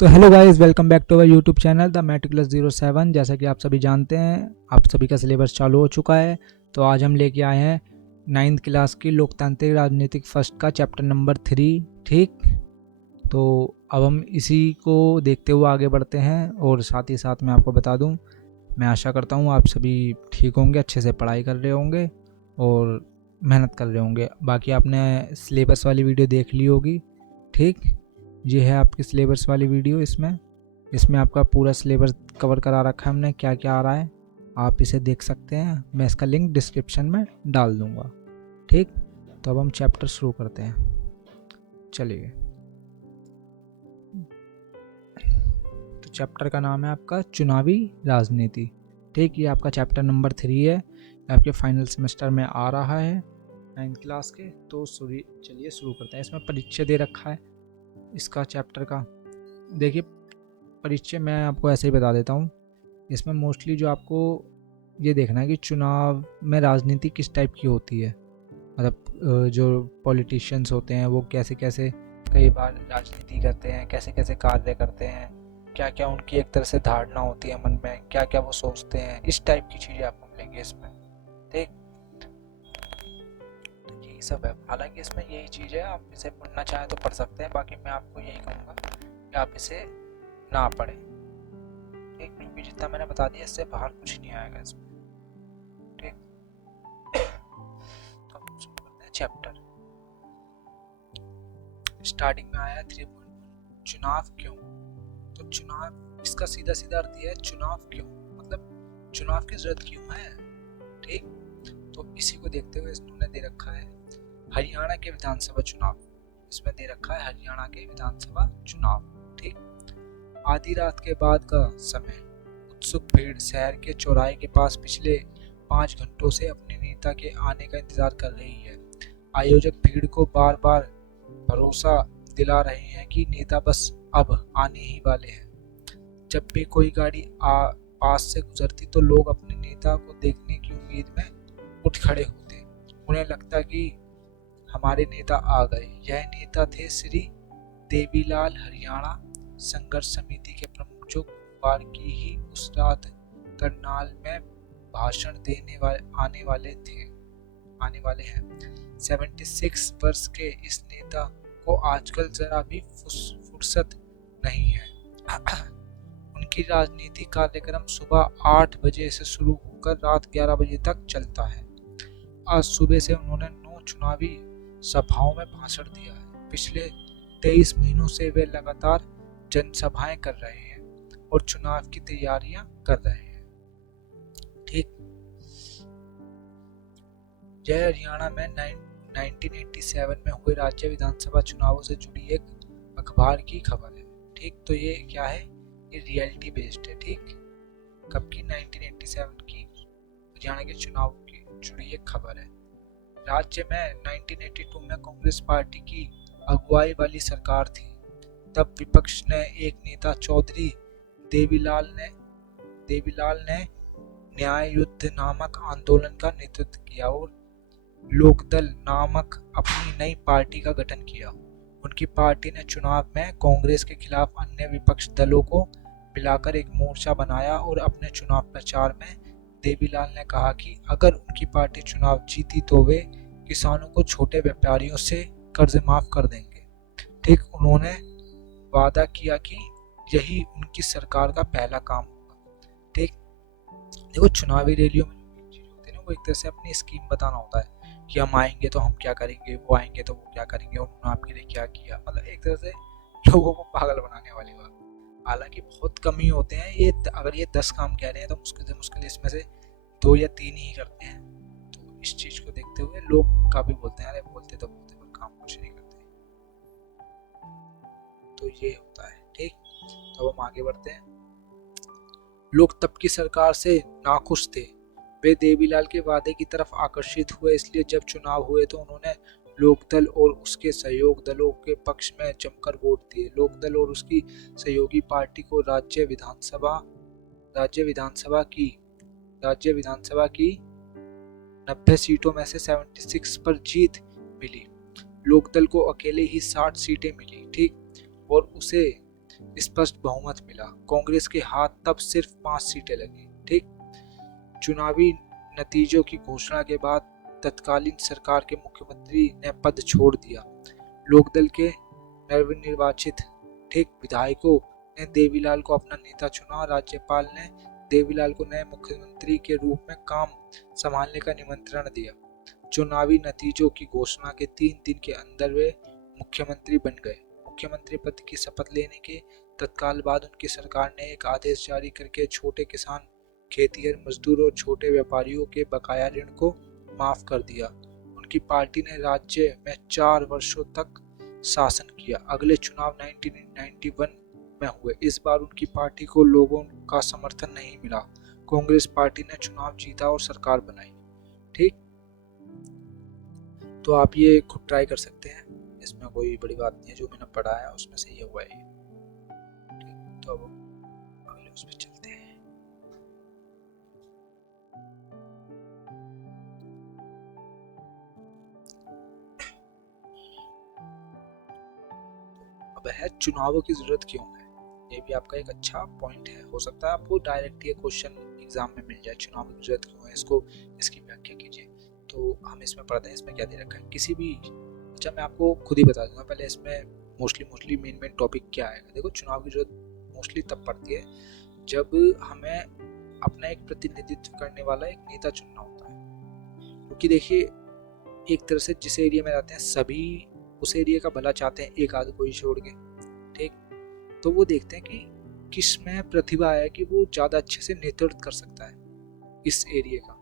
तो hello guys, welcome back to our YouTube channel the Meticulous07। जैसा कि आप सभी जानते हैं, आप सभी का सिलेबस चालू हो चुका है। तो आज हम लेके आए हैं 9th क्लास की लोकतांत्रिक राजनीतिक फर्स्ट का चैप्टर नंबर 3। ठीक, तो अब हम इसी को देखते हुए आगे बढ़ते हैं। और साथ ही साथ मैं आपको बता दूं, मैं आशा करता हूं आप सभी ठीक होंगे, अच्छे से पढ़ाई कर रहे होंगे और मेहनत कर रहे होंगे। बाकी आपने सिलेबस वाली वीडियो देख ली होगी। ठीक, ये है आपकी सिलेबस वाली वीडियो। इसमें आपका पूरा सिलेबस कवर करा रखा है हमने, क्या क्या आ रहा है आप इसे देख सकते हैं। मैं इसका लिंक डिस्क्रिप्शन में डाल दूंगा। ठीक, तो अब हम चैप्टर शुरू करते हैं। चलिए, तो चैप्टर का नाम है आपका चुनावी राजनीति। ठीक, ये आपका चैप्टर नंबर 3 है, आपके फाइनल सेमेस्टर में आ रहा है 9th क्लास के। तो चलिए शुरू करते हैं। इसमें परिचय दे रखा है इसका चैप्टर का। देखिए, परिचय मैं आपको ऐसे ही बता देता हूँ। इसमें मोस्टली जो आपको ये देखना है कि चुनाव में राजनीति किस टाइप की होती है। मतलब जो पॉलिटिशियंस होते हैं वो कैसे कैसे कई बार राजनीति करते हैं, कैसे कैसे कार्य करते हैं, क्या क्या उनकी एक तरह से धारणा होती है मन में, क्या क्या वो सोचते हैं, इस टाइप की चीज़ें आपको मिलेंगी इसमें। ठीक, तो यही सब है। हालांकि इसमें यही चीज़ है, आप इसे पढ़ना चाहें तो पढ़ सकते हैं, बाकी मैं आपको यही कहूँगा कि आप इसे ना पढ़ें। ठीक, क्योंकि जितना मैंने बता दिया इससे बाहर कुछ नहीं आएगा इसमें। ठीक, तो हम शुरू करते हैं चैप्टर। स्टार्टिंग में आया 3.1 चुनाव क्यों। तो चुनाव, इसका सीधा सीधा अर्थ यह है चुनाव क्यों, मतलब चुनाव की जरूरत क्यों है। ठीक, तो इसी को देखते हुए इन्होंने दे रखा है हरियाणा के विधानसभा चुनाव। इसमें दे रखा है हरियाणा के विधानसभा चुनाव। ठीक, आधी रात के बाद का समय, उत्सुक भीड़ शहर के चौराहे के पास पिछले 5 घंटों से अपने नेता के आने का इंतजार कर रही है। आयोजक भीड़ को बार बार भरोसा दिला रहे हैं कि नेता बस अब आने ही वाले हैं। जब भी कोई गाड़ी पास से गुजरती तो लोग अपने नेता को देखने की उम्मीद में उठ खड़े होते। उन्हें लगता कि हमारे नेता आ गए। यह नेता थे श्री देवीलाल, हरियाणा संघर्ष समिति के प्रमुख, जो गुरुवार की ही उस रात करनाल में भाषण देने आने वाले हैं। 76 वर्ष के इस नेता को आजकल जरा भी फुर्सत नहीं है। उनकी राजनीतिक कार्यक्रम सुबह 8 बजे से शुरू होकर रात 11 बजे तक चलता है। आज सुबह से उन्होंने 9 चुनावी सभाओं में भाषण दिया है। पिछले 23 महीनों से वे लगातार जनसभाएं कर रहे हैं और चुनाव की तैयारियां कर रहे हैं। ठीक, यह हरियाणा में 1987 में हुए राज्य विधानसभा चुनावों से जुड़ी एक अखबार की खबर है। ठीक, तो ये क्या है, ये रियलिटी बेस्ड है। ठीक, कब की, 1987 की हरियाणा के चुनाव की जुड़ी एक खबर है। राज्य में 1982 में कांग्रेस पार्टी की अगुवाई वाली सरकार थी। तब विपक्ष ने एक नेता चौधरी देवीलाल ने न्याय युद्ध नामक आंदोलन का नेतृत्व किया और लोकदल नामक अपनी नई पार्टी का गठन किया। उनकी पार्टी ने चुनाव में कांग्रेस के खिलाफ अन्य विपक्ष दलों को मिलाकर एक मोर्चा बनाया और अपने चुनाव प्रचार में देवीलाल ने कहा कि अगर उनकी पार्टी चुनाव जीती तो वे किसानों को छोटे व्यापारियों से कर्ज माफ कर देंगे। ठीक, उन्होंने वादा किया कि यही उनकी सरकार का पहला काम होगा। ठीक, देखो चुनावी रैलियों में जो चीज होती है ना, वो एक तरह से अपनी स्कीम बताना होता है कि हम आएंगे तो हम क्या करेंगे, वो आएंगे तो वो क्या करेंगे, उन्होंने आपके लिए क्या किया। मतलब एक तरह से लोगों को पागल बनाने वाली बात। हालांकि बहुत कम ही होते हैं ये, अगर ये 10 काम कह रहे हैं तो मुश्किल से मुश्किल इसमें से 2 या 3 ही करते हैं। तो इस चीज को देखते हुए लोग काफी बोलते हैं, अरे बोलते तो बोलते पर काम कुछ नहीं करते। तो ये होता है। ठीक, तो अब हम आगे बढ़ते हैं। लोग तब की सरकार से नाखुश थे। वे देवीलाल के वादे की तरफ आकर्षित हुए, इसलिए जब चुनाव हुए तो उन्होंने लोकदल और उसके सहयोग दलों के पक्ष में जमकर वोट दिए। लोकदल और उसकी सहयोगी पार्टी को राज्य विधानसभा की 90 सीटों में से 76 पर जीत मिली। लोकदल को अकेले ही 60 सीटें मिली। ठीक, और उसे स्पष्ट बहुमत मिला। कांग्रेस के हाथ तब सिर्फ 5 सीटें लगी। ठीक, चुनावी नतीजों की घोषणा के बाद तत्कालीन सरकार के मुख्यमंत्री ने पद छोड़ दिया। लोकदल के नवनिर्वाचित ठीक विधायकों ने देवीलाल को अपना नेता चुना। राज्यपाल ने देवीलाल को नए मुख्यमंत्री के रूप में काम संभालने का निमंत्रण दिया। चुनावी नतीजों की घोषणा के 3 दिन के अंदर वे मुख्यमंत्री बन गए। मुख्यमंत्री पद की शपथ लेने के तत्काल बाद उनकी सरकार ने एक आदेश जारी करके छोटे किसान, खेतिहर मजदूर और छोटे व्यापारियों के बकाया ऋण को माफ कर दिया। उनकी पार्टी ने राज्य में 4 वर्षों तक शासन किया। अगले चुनाव 1991 में हुए। इस बार उनकी पार्टी को लोगों का समर्थन नहीं मिला। कांग्रेस पार्टी ने चुनाव जीता और सरकार बनाई। ठीक, तो आप ये खुद ट्राई कर सकते हैं, इसमें कोई बड़ी बात नहीं है। जो मैंने पढ़ा है उसमें से ये हुआ है। ठीक, तो अब अगले उस पर चलते हैं। अब है चुनावों की जरूरत क्यों है। ये भी आपका एक अच्छा पॉइंट है। हो सकता है आपको डायरेक्ट ये क्वेश्चन एग्जाम में मिल जाए, चुनाव की जरूरत क्यों है, इसकी व्याख्या कीजिए। तो हम इसमें पढ़ते हैं, इसमें क्या दे रखा है। किसी भी, अच्छा मैं आपको खुद ही बता दूंगा पहले, इसमें मोस्टली मेन टॉपिक क्या आएगा। देखो, चुनाव की जरूरत मोस्टली तब पड़ती है जब हमें अपना एक प्रतिनिधित्व करने वाला एक नेता चुनना होता है। क्योंकि देखिए, एक तरह से जिस एरिया में रहते हैं सभी उस एरिया का भला चाहते हैं, एक आध कोई छोड़ के। ठीक, तो वो देखते हैं कि किस में प्रतिभा है कि वो ज़्यादा अच्छे से नेतृत्व कर सकता है इस एरिया का।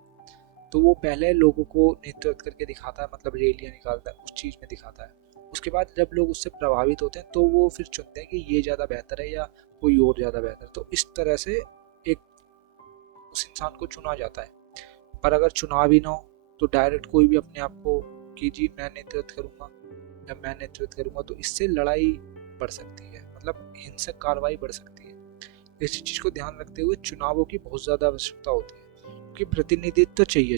तो वो पहले लोगों को नेतृत्व करके दिखाता है, मतलब रैलियाँ निकालता है, उस चीज़ में दिखाता है। उसके बाद जब लोग उससे प्रभावित होते हैं तो वो फिर चुनते हैं कि ये ज़्यादा बेहतर है या कोई और ज़्यादा बेहतर। तो इस तरह से एक उस इंसान को चुना जाता है। पर अगर चुनाव ही ना हो तो डायरेक्ट कोई भी अपने आप को कि जी मैं नेतृत्व करूँगा या मैं नेतृत्व करूँगा, तो इससे लड़ाई बढ़ सकती है, मतलब हिंसक कार्रवाई बढ़ सकती है। इसी चीज़ को ध्यान रखते हुए चुनावों की बहुत ज़्यादा आवश्यकता होती है। कि प्रतिनिधित्व तो चाहिए,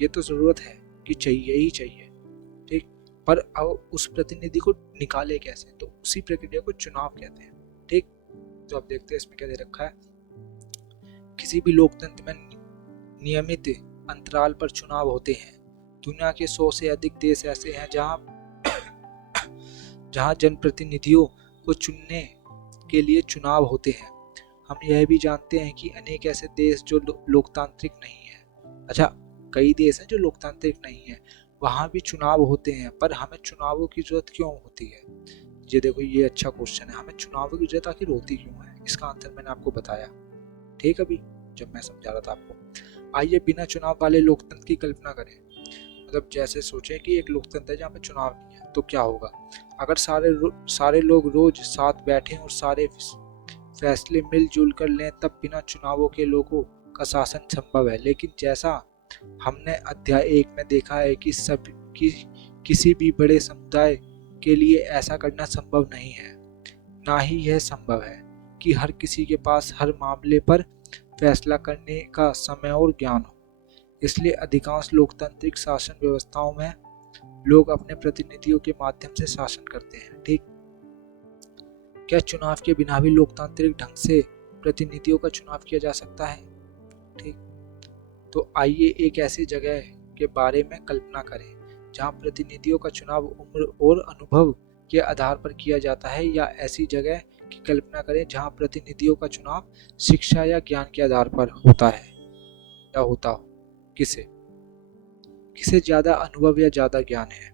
ये तो ज़रूरत है कि चाहिए ही चाहिए। ठीक, पर अब उस प्रतिनिधि को निकाले कैसे, तो उसी प्रक्रिया को चुनाव कहते हैं। ठीक, तो अब देखते हैं इसमें क्या दे रखा है। किसी भी लोकतंत्र में नियमित अंतराल पर चुनाव होते हैं। दुनिया के 100 से अधिक देश ऐसे हैं जहां जनप्रतिनिधियों को चुनने के लिए चुनाव होते हैं। हम यह भी जानते हैं कि अनेक ऐसे देश जो लोकतांत्रिक नहीं है। अच्छा, कई देश हैं जो लोकतांत्रिक नहीं है, वहां भी चुनाव होते हैं। पर हमें चुनावों की जरूरत क्यों होती है। ये देखो, ये अच्छा क्वेश्चन है। हमें चुनावों की जरूरत आखिर होती क्यों है, इसका आंसर मैंने आपको बताया। ठीक, अभी जब मैं समझा रहा था आपको। आइए बिना चुनाव वाले लोकतंत्र की कल्पना करें। मतलब जैसे सोचें कि एक लोकतंत्र है जहाँ पे चुनाव नहीं है, तो क्या होगा। अगर सारे लोग रोज साथ बैठें और सारे फैसले मिलजुल कर लें, तब बिना चुनावों के लोगों का शासन संभव है। लेकिन जैसा हमने अध्याय 1 में देखा है कि किसी भी बड़े समुदाय के लिए ऐसा करना संभव नहीं है। ना ही यह संभव है कि हर किसी के पास हर मामले पर फैसला करने का समय और ज्ञान हो। इसलिए अधिकांश लोकतांत्रिक शासन व्यवस्थाओं में लोग अपने प्रतिनिधियों के माध्यम से शासन करते हैं। ठीक, क्या चुनाव के बिना भी लोकतांत्रिक ढंग से प्रतिनिधियों का चुनाव किया जा सकता है। ठीक, तो आइए एक ऐसी जगह के बारे में कल्पना करें जहां प्रतिनिधियों का चुनाव उम्र और अनुभव के आधार पर किया जाता है, या ऐसी जगह की कल्पना करें जहां प्रतिनिधियों का चुनाव शिक्षा या ज्ञान के आधार पर होता है या होता हो। किसे ज्यादा अनुभव या ज्यादा ज्ञान है,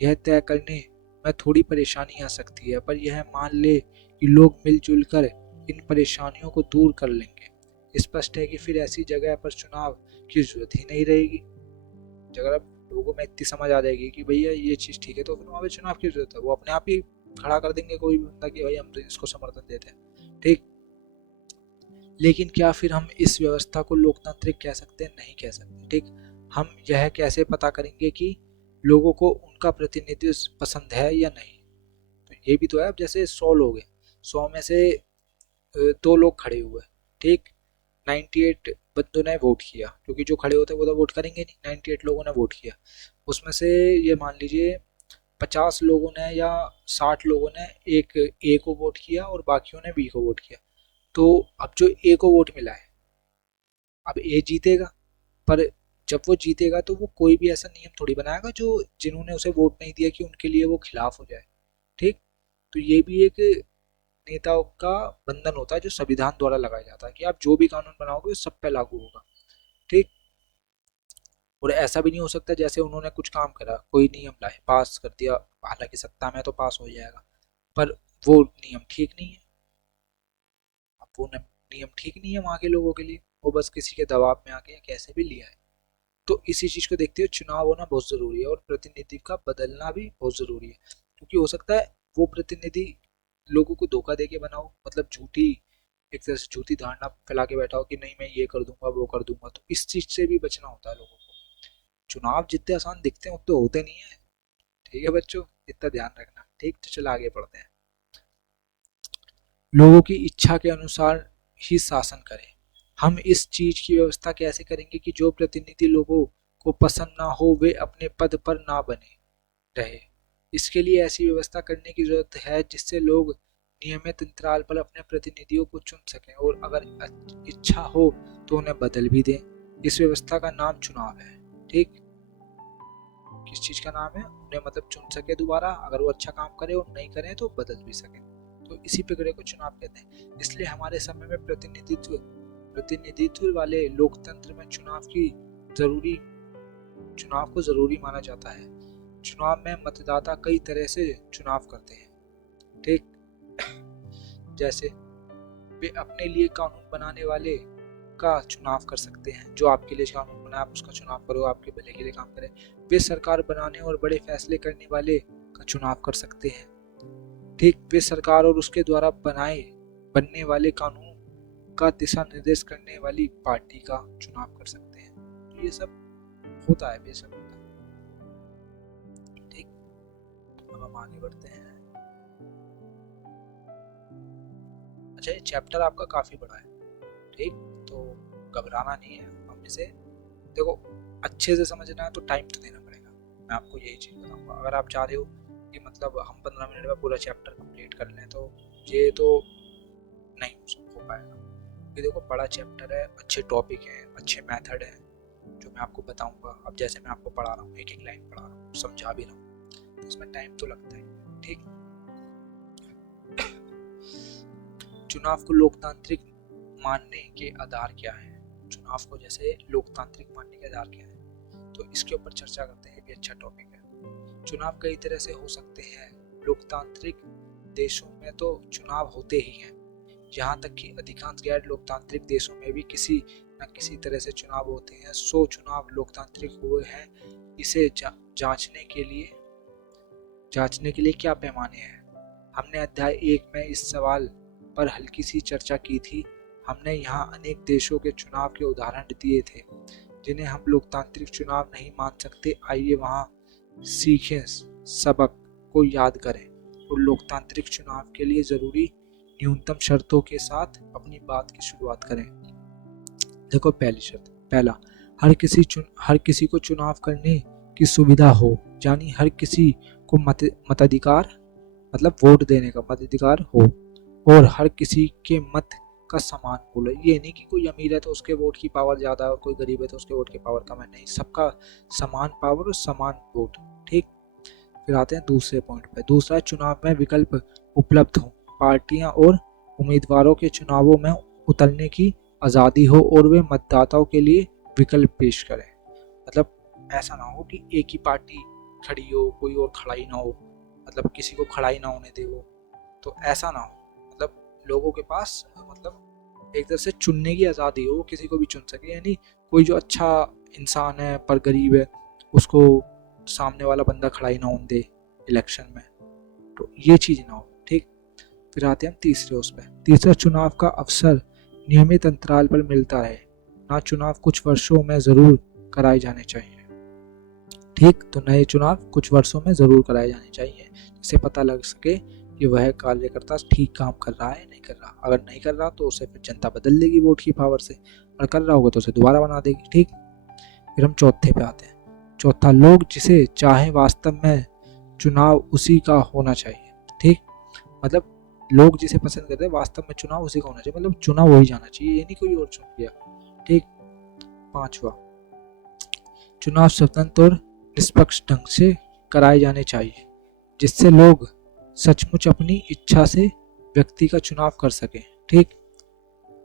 यह तय करने में थोड़ी परेशानी आ सकती है। पर यह मान ले कि लोग मिलजुल कर इन परेशानियों को दूर कर लेंगे। स्पष्ट है कि फिर ऐसी जगह पर चुनाव की जरूरत ही नहीं रहेगी। अगर लोगों में इतनी समझ आ जाएगी कि भैया ये चीज़ ठीक है, तो फिर वहाँ पे चुनाव की जरूरत है। वो अपने आप ही खड़ा कर देंगे कोई भी बंदा कि भाई हम इसको समर्थन देते हैं। ठीक, लेकिन क्या फिर हम इस व्यवस्था को लोकतांत्रिक कह सकते हैं? नहीं कह सकते। ठीक, हम यह कैसे पता करेंगे कि लोगों को उनका प्रतिनिधित्व पसंद है या नहीं। तो ये भी तो है। अब जैसे 100 लोग हैं, 100 में से 2 लोग खड़े हुए, ठीक, 98 बंदों ने वोट किया, क्योंकि जो खड़े होते हैं वो तो वोट करेंगे नहीं। 98 लोगों ने वोट किया, उसमें से ये मान लीजिए 50 लोगों ने या 60 लोगों ने एक ए को वोट किया और बाकियों ने बी को वोट किया, तो अब जो ए को वोट मिला है, अब ए जीतेगा, पर जब वो जीतेगा तो वो कोई भी ऐसा नियम थोड़ी बनाएगा जो जिन्होंने उसे वोट नहीं दिया कि उनके लिए वो खिलाफ हो जाए। ठीक, तो ये भी एक नेताओं का बंधन होता है जो संविधान द्वारा लगाया जाता है कि आप जो भी कानून बनाओगे वो सब पे लागू होगा। ठीक, और ऐसा भी नहीं हो सकता जैसे उन्होंने कुछ काम करा, कोई नियम लाए, पास कर दिया, हालांकि सत्ता में तो पास हो जाएगा, पर वो नियम ठीक नहीं है। अब वो नियम ठीक नहीं है वहाँ के लोगों के लिए, वो बस किसी के दबाव में आके कैसे भी लिया है। तो इसी चीज को देखते हुए चुनाव होना बहुत जरूरी है और प्रतिनिधि का बदलना भी बहुत जरूरी है, क्योंकि हो सकता है वो प्रतिनिधि लोगों को धोखा दे के बनाओ, मतलब झूठी, एक तरह से झूठी धारणा फैला के बैठा हो कि नहीं मैं ये कर दूंगा वो कर दूंगा। तो इस चीज से भी बचना होता है लोगों को। चुनाव जितने आसान दिखते हैं उतने होते नहीं है। ठीक है बच्चों, इतना ध्यान रखना। ठीक, तो चलो आगे पढ़ते हैं। लोगों की इच्छा के अनुसार ही शासन करें। हम इस चीज की व्यवस्था कैसे करेंगे कि जो प्रतिनिधि लोगों को पसंद ना हो वे अपने पद पर ना बने रहे। इसके लिए ऐसी व्यवस्था करने की जरूरत है जिससे लोग नियमित अंतराल पर अपने प्रतिनिधियों को चुन सकें और अगर इच्छा हो तो उन्हें बदल भी दें। इस व्यवस्था का नाम चुनाव है। ठीक, किस चीज का नाम है? उन्हें मतलब चुन सके दोबारा, अगर वो अच्छा काम करे और नहीं करे तो बदल भी सके। तो इसी प्रक्रिया को चुनाव कहते हैं। इसलिए हमारे समय में प्रतिनिधित्व वाले लोकतंत्र में चुनाव को जरूरी माना जाता है। चुनाव में मतदाता कई तरह से चुनाव करते हैं। ठीक, जैसे वे अपने लिए कानून बनाने वाले का चुनाव कर सकते हैं, जो आपके लिए कानून बनाए आप उसका चुनाव करो, आपके भले के लिए काम करे। वे सरकार बनाने और बड़े फैसले करने वाले का चुनाव कर सकते हैं। ठीक, वे सरकार और उसके द्वारा बनने वाले कानून का दिशा निर्देश करने वाली पार्टी का चुनाव कर सकते हैं। तो ये सब होता है, बेशक होता है। ठीक, अब हम आगे बढ़ते हैं। अच्छा, ये चैप्टर आपका काफी बड़ा है। ठीक, तो घबराना नहीं है। हम इसे देखो अच्छे से समझना है तो टाइम तो देना पड़ेगा। मैं आपको यही चीज बताऊंगा। अगर आप चाह रहे हो कि मतलब हम 15 मिनट में पूरा चैप्टर कंप्लीट कर लें तो ये तो नहीं हो पाएगा। ये देखो बड़ा चैप्टर है, अच्छे टॉपिक हैं, अच्छे मेथड हैं जो मैं आपको बताऊंगा। अब जैसे मैं आपको पढ़ा रहा हूँ, एक एक लाइन पढ़ा रहा हूँ, समझा भी रहा हूँ, तो इसमें टाइम तो लगता है। ठीक, चुनाव को लोकतांत्रिक मानने के आधार क्या है? चुनाव को जैसे लोकतांत्रिक मानने के आधार क्या है, तो इसके ऊपर चर्चा करते हैं। भी अच्छा टॉपिक है। चुनाव कई तरह से हो सकते हैं। लोकतांत्रिक देशों में तो चुनाव होते ही हैं, यहाँ तक कि अधिकांश गैर लोकतांत्रिक देशों में भी किसी न किसी तरह से चुनाव होते हैं। सो चुनाव लोकतांत्रिक हुए हैं, इसे जांचने के लिए क्या पैमाने हैं? हमने अध्याय 1 में इस सवाल पर हल्की सी चर्चा की थी। हमने यहाँ अनेक देशों के चुनाव के उदाहरण दिए थे जिन्हें हम लोकतांत्रिक चुनाव नहीं मान सकते। आइए वहाँ सीखें, सबक को याद करें और लोकतांत्रिक चुनाव के लिए जरूरी न्यूनतम शर्तों के साथ अपनी बात की शुरुआत करें। देखो पहली शर्त, पहला, हर किसी को चुनाव करने की सुविधा हो, यानी हर किसी को मताधिकार मतलब वोट देने का मताधिकार हो और हर किसी के मत का समान मूल्य। ये नहीं कि कोई अमीर है तो उसके वोट की पावर ज्यादा है और कोई गरीब है तो उसके वोट की पावर कम है, नहीं, सबका समान पावर और समान वोट। ठीक, फिर आते हैं दूसरे पॉइंट पे। दूसरा, चुनाव में विकल्प उपलब्ध हो, पार्टियां और उम्मीदवारों के चुनावों में उतरने की आज़ादी हो और वे मतदाताओं के लिए विकल्प पेश करें। मतलब ऐसा ना हो कि एक ही पार्टी खड़ी हो, कोई और खड़ा ही ना हो, मतलब किसी को खड़ा ही ना होने दे वो, तो ऐसा ना हो। मतलब लोगों के पास मतलब एक तरह से चुनने की आज़ादी हो, किसी को भी चुन सके, यानी कोई जो अच्छा इंसान है पर गरीब है उसको सामने वाला बंदा खड़ा ही ना होने दे इलेक्शन में, तो ये चीज़ ना हो। ठीक, फिर आते हैं हम तीसरे उस पर। तीसरा, चुनाव का अवसर नियमित अंतराल पर मिलता है, ना चुनाव कुछ वर्षों में जरूर कराए जाने चाहिए। ठीक, तो नए चुनाव कुछ वर्षों में जरूर कराए जाने चाहिए जिससे पता लग सके कि वह कार्यकर्ता ठीक काम कर रहा है नहीं कर रहा। अगर नहीं कर रहा तो उसे फिर जनता बदल देगी वोट की पावर से, और कर रहा होगा तो उसे दोबारा बना देगी। ठीक, फिर हम चौथे पे आते हैं। चौथा, लोग जिसे चाहे वास्तव में चुनाव उसी का होना चाहिए। ठीक, मतलब लोग जिसे पसंद करते हैं वास्तव में चुनाव उसी का होना चाहिए, मतलब चुनाव वही जाना चाहिए, ये नहीं कोई और चुन लिया। ठीक, 5वां, चुनाव स्वतंत्र और निष्पक्ष ढंग से कराए जाने चाहिए, जिससे लोग सचमुच अपनी इच्छा से व्यक्ति का चुनाव कर सकें। ठीक,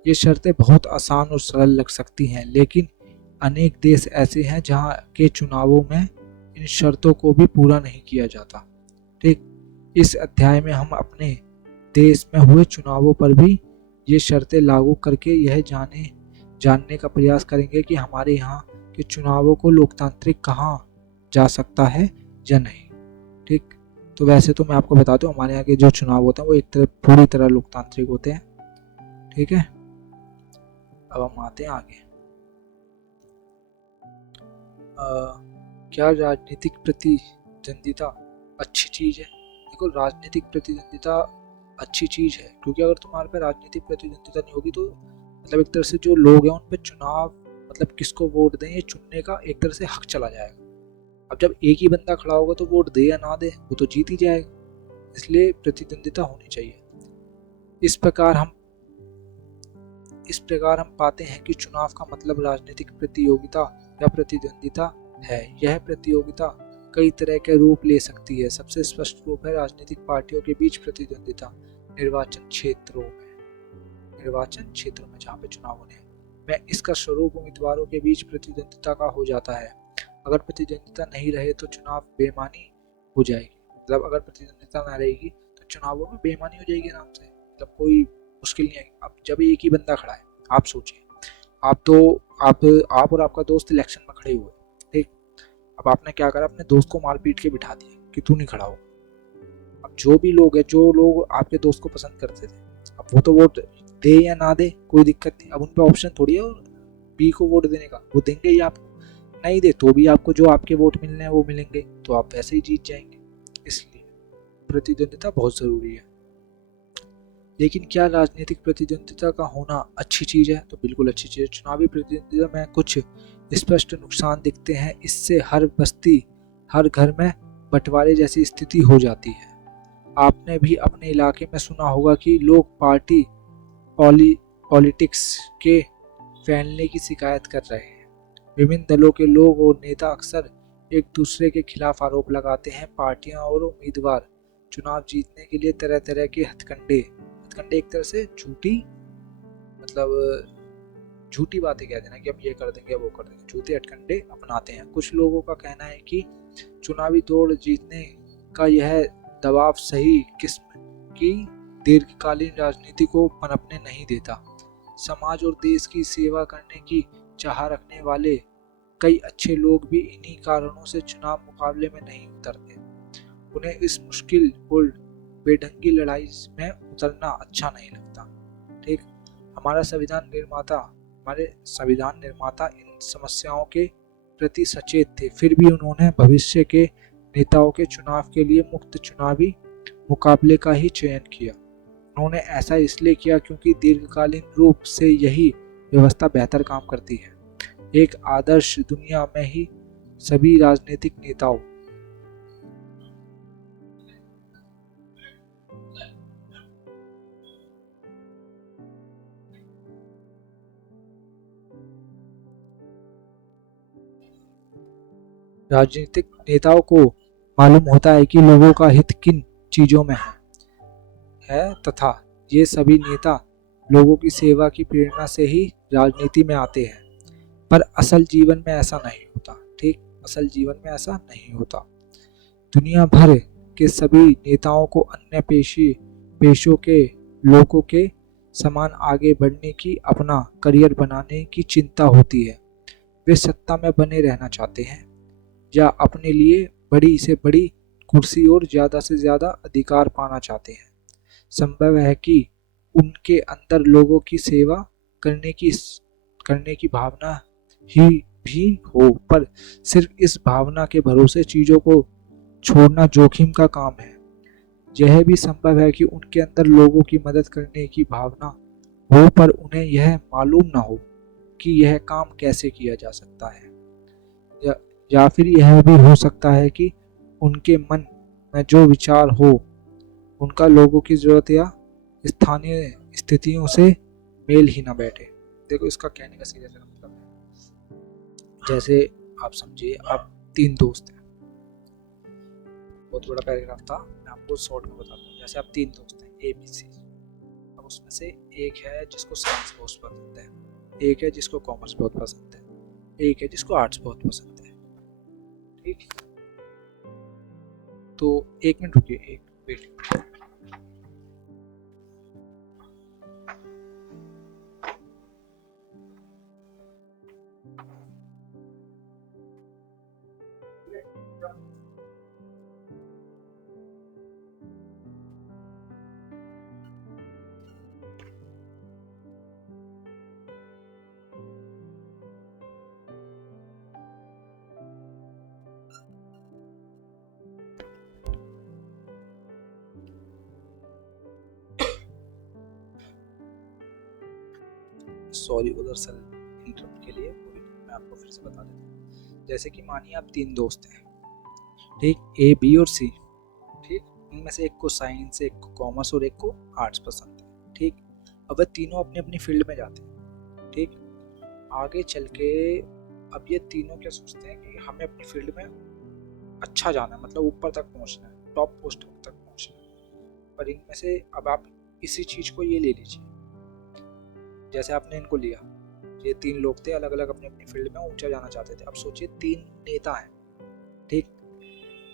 ये शर्तें बहुत आसान और सरल लग सकती हैं, लेकिन अनेक देश ऐसे हैं जहां के चुनावों में इन शर्तों को भी पूरा नहीं किया जाता। ठीक, इस अध्याय में हम अपने देश में हुए चुनावों पर भी ये शर्तें लागू करके यह जानने का प्रयास करेंगे कि हमारे यहाँ के चुनावों को लोकतांत्रिक कहा जा सकता है या नहीं। ठीक, तो वैसे तो मैं आपको बता दूं हमारे यहाँ के जो चुनाव होते हैं वो एक तरह पूरी तरह लोकतांत्रिक होते हैं। ठीक है, अब हम आते हैं आगे। क्या राजनीतिक प्रतिद्वंदिता अच्छी चीज है? देखो, राजनीतिक प्रतिद्वंदिता अच्छी चीज है, क्योंकि अगर तुम्हारे पे राजनीतिक प्रतिद्वंदिता नहीं होगी तो मतलब एक तरह से जो लोग हैं उन पे चुनाव मतलब किसको वोट दें ये चुनने का एक तरह से हक चला जाएगा। अब जब एक ही बंदा खड़ा होगा तो वोट दे या ना दे वो तो जीत ही जाएगा, इसलिए प्रतिद्वंदिता होनी चाहिए। इस प्रकार हम पाते हैं कि चुनाव का मतलब राजनीतिक प्रतियोगिता या प्रतिद्वंदिता है। यह प्रतियोगिता कई तरह के रूप ले सकती है। सबसे स्पष्ट रूप है राजनीतिक पार्टियों के बीच प्रतिद्वंदिता निर्वाचन क्षेत्रों में जहाँ पे चुनाव होने हैं में इसका स्वरूप उम्मीदवारों के बीच प्रतिद्वंदिता का हो जाता है। अगर प्रतिद्वंदिता नहीं रहे तो चुनाव बेमानी हो जाएगी, मतलब अगर प्रतिद्वंदिता ना रहेगी तो चुनावों में बेमानी हो जाएगी आराम से, मतलब कोई मुश्किल नहीं है। अब जब एक ही बंदा खड़ा है, आप सोचिए, आप और आपका दोस्त इलेक्शन में खड़े हुए, ठीक, अब आपने क्या करा, अपने दोस्त को मार पीट के बिठा दिया कि तू नहीं खड़ा हो। अब जो लोग आपके दोस्त को पसंद करते थे, अब वो तो वोट दे या ना दे कोई दिक्कत नहीं, अब उन पे ऑप्शन थोड़ी है बी को वोट देने का, वो देंगे ही आपको, नहीं दे तो भी आपको जो आपके वोट मिलने हैं वो मिलेंगे, तो आप वैसे ही जीत जाएंगे। इसलिए प्रतिद्वंदिता बहुत जरूरी है। लेकिन क्या राजनीतिक प्रतिद्वंदिता का होना अच्छी चीज है? तो बिल्कुल अच्छी चीज है। चुनावी प्रतिद्वंदिता में कुछ स्पष्ट नुकसान दिखते हैं। इससे हर बस्ती हर घर में बंटवारे जैसी स्थिति हो जाती है। आपने भी अपने इलाके में सुना होगा कि लोग पार्टी पॉलिटिक्स के फैलने की शिकायत कर रहे हैं। विभिन्न दलों के लोग और नेता अक्सर एक दूसरे के खिलाफ आरोप लगाते हैं। पार्टियां और उम्मीदवार चुनाव जीतने के लिए तरह तरह के हथकंडे एक तरह से झूठी बातें कह देना कि हम ये कर देंगे वो कर देंगे, झूठे हथकंडे अपनाते हैं। कुछ लोगों का कहना है कि चुनावी दौड़ जीतने का यह दबाव सही किस्म की दीर्घकालीन राजनीति को पनपने नहीं देता। समाज और देश की सेवा करने की चाह रखने वाले कई अच्छे लोग भी इन्हीं कारणों से चुनाव मुकाबले में नहीं उतरते। उन्हें इस मुश्किल और बेढंगी लड़ाई में उतरना अच्छा नहीं लगता। ठीक, हमारे संविधान निर्माता इन समस्याओं के प्रति सचेत थे, फिर भी उन्होंने भविष्य के नेताओं के चुनाव के लिए मुक्त चुनावी मुकाबले का ही चयन किया। उन्होंने ऐसा इसलिए किया क्योंकि दीर्घकालीन रूप से यही व्यवस्था बेहतर काम करती है। एक आदर्श दुनिया में ही सभी राजनीतिक नेताओं को मालूम होता है कि लोगों का हित किन चीजों में है तथा ये सभी नेता लोगों की सेवा की प्रेरणा से ही राजनीति में आते हैं। पर असल जीवन में ऐसा नहीं होता। ठीक, असल जीवन में ऐसा नहीं होता। दुनिया भर के सभी नेताओं को अन्य पेशों के लोगों के समान आगे बढ़ने की, अपना करियर बनाने की चिंता होती है। वे सत्ता में बने रहना चाहते हैं या अपने लिए बड़ी से बड़ी कुर्सी और ज्यादा से ज्यादा अधिकार पाना चाहते हैं। संभव है कि उनके अंदर लोगों की सेवा करने की भावना ही भी हो, पर सिर्फ इस भावना के भरोसे चीजों को छोड़ना जोखिम का काम है। यह भी संभव है कि उनके अंदर लोगों की मदद करने की भावना हो, पर उन्हें यह मालूम ना हो कि यह काम कैसे किया जा सकता है। या फिर यह भी हो सकता है कि उनके मन में जो विचार हो उनका लोगों की जरूरत या स्थानीय स्थितियों से मेल ही ना बैठे। देखो इसका कहने का सीधा सा मतलब है, जैसे आप समझिए आप 3 दोस्त हैं, बहुत बड़ा पैराग्राफ था, मैं आपको शॉर्ट में बताता हूँ। जैसे आप 3 दोस्त हैं ए बी सी, अब उसमें से एक है जिसको साइंस बहुत पसंद है, एक है जिसको कॉमर्स बहुत पसंद है, एक है जिसको आर्ट्स बहुत पसंद है। ठीक, तो 1 मिनट रुकिए, एक वेट। सॉरी उधर सर इंटरप्ट के लिए, मैं आपको फिर से बता देता हूँ। जैसे कि मानिए आप 3 दोस्त हैं, ठीक, ए बी और सी, ठीक, उनमें से एक को साइंस, एक को कॉमर्स और एक को आर्ट्स पसंद है। ठीक, अब वह तीनों अपनी अपनी फील्ड में जाते हैं। ठीक, आगे चल के अब ये तीनों क्या सोचते हैं कि हमें अपनी फील्ड में अच्छा जाना है, मतलब ऊपर तक पहुंचना है, टॉप पोस्ट तक पहुंचना है। पर इनमें से अब आप इसी चीज को ये ले लीजिए, जैसे आपने इनको लिया, ये 3 लोग थे, अलग अलग अपनी अपनी फील्ड में ऊंचा जाना चाहते थे। अब सोचिए 3 नेता हैं, ठीक,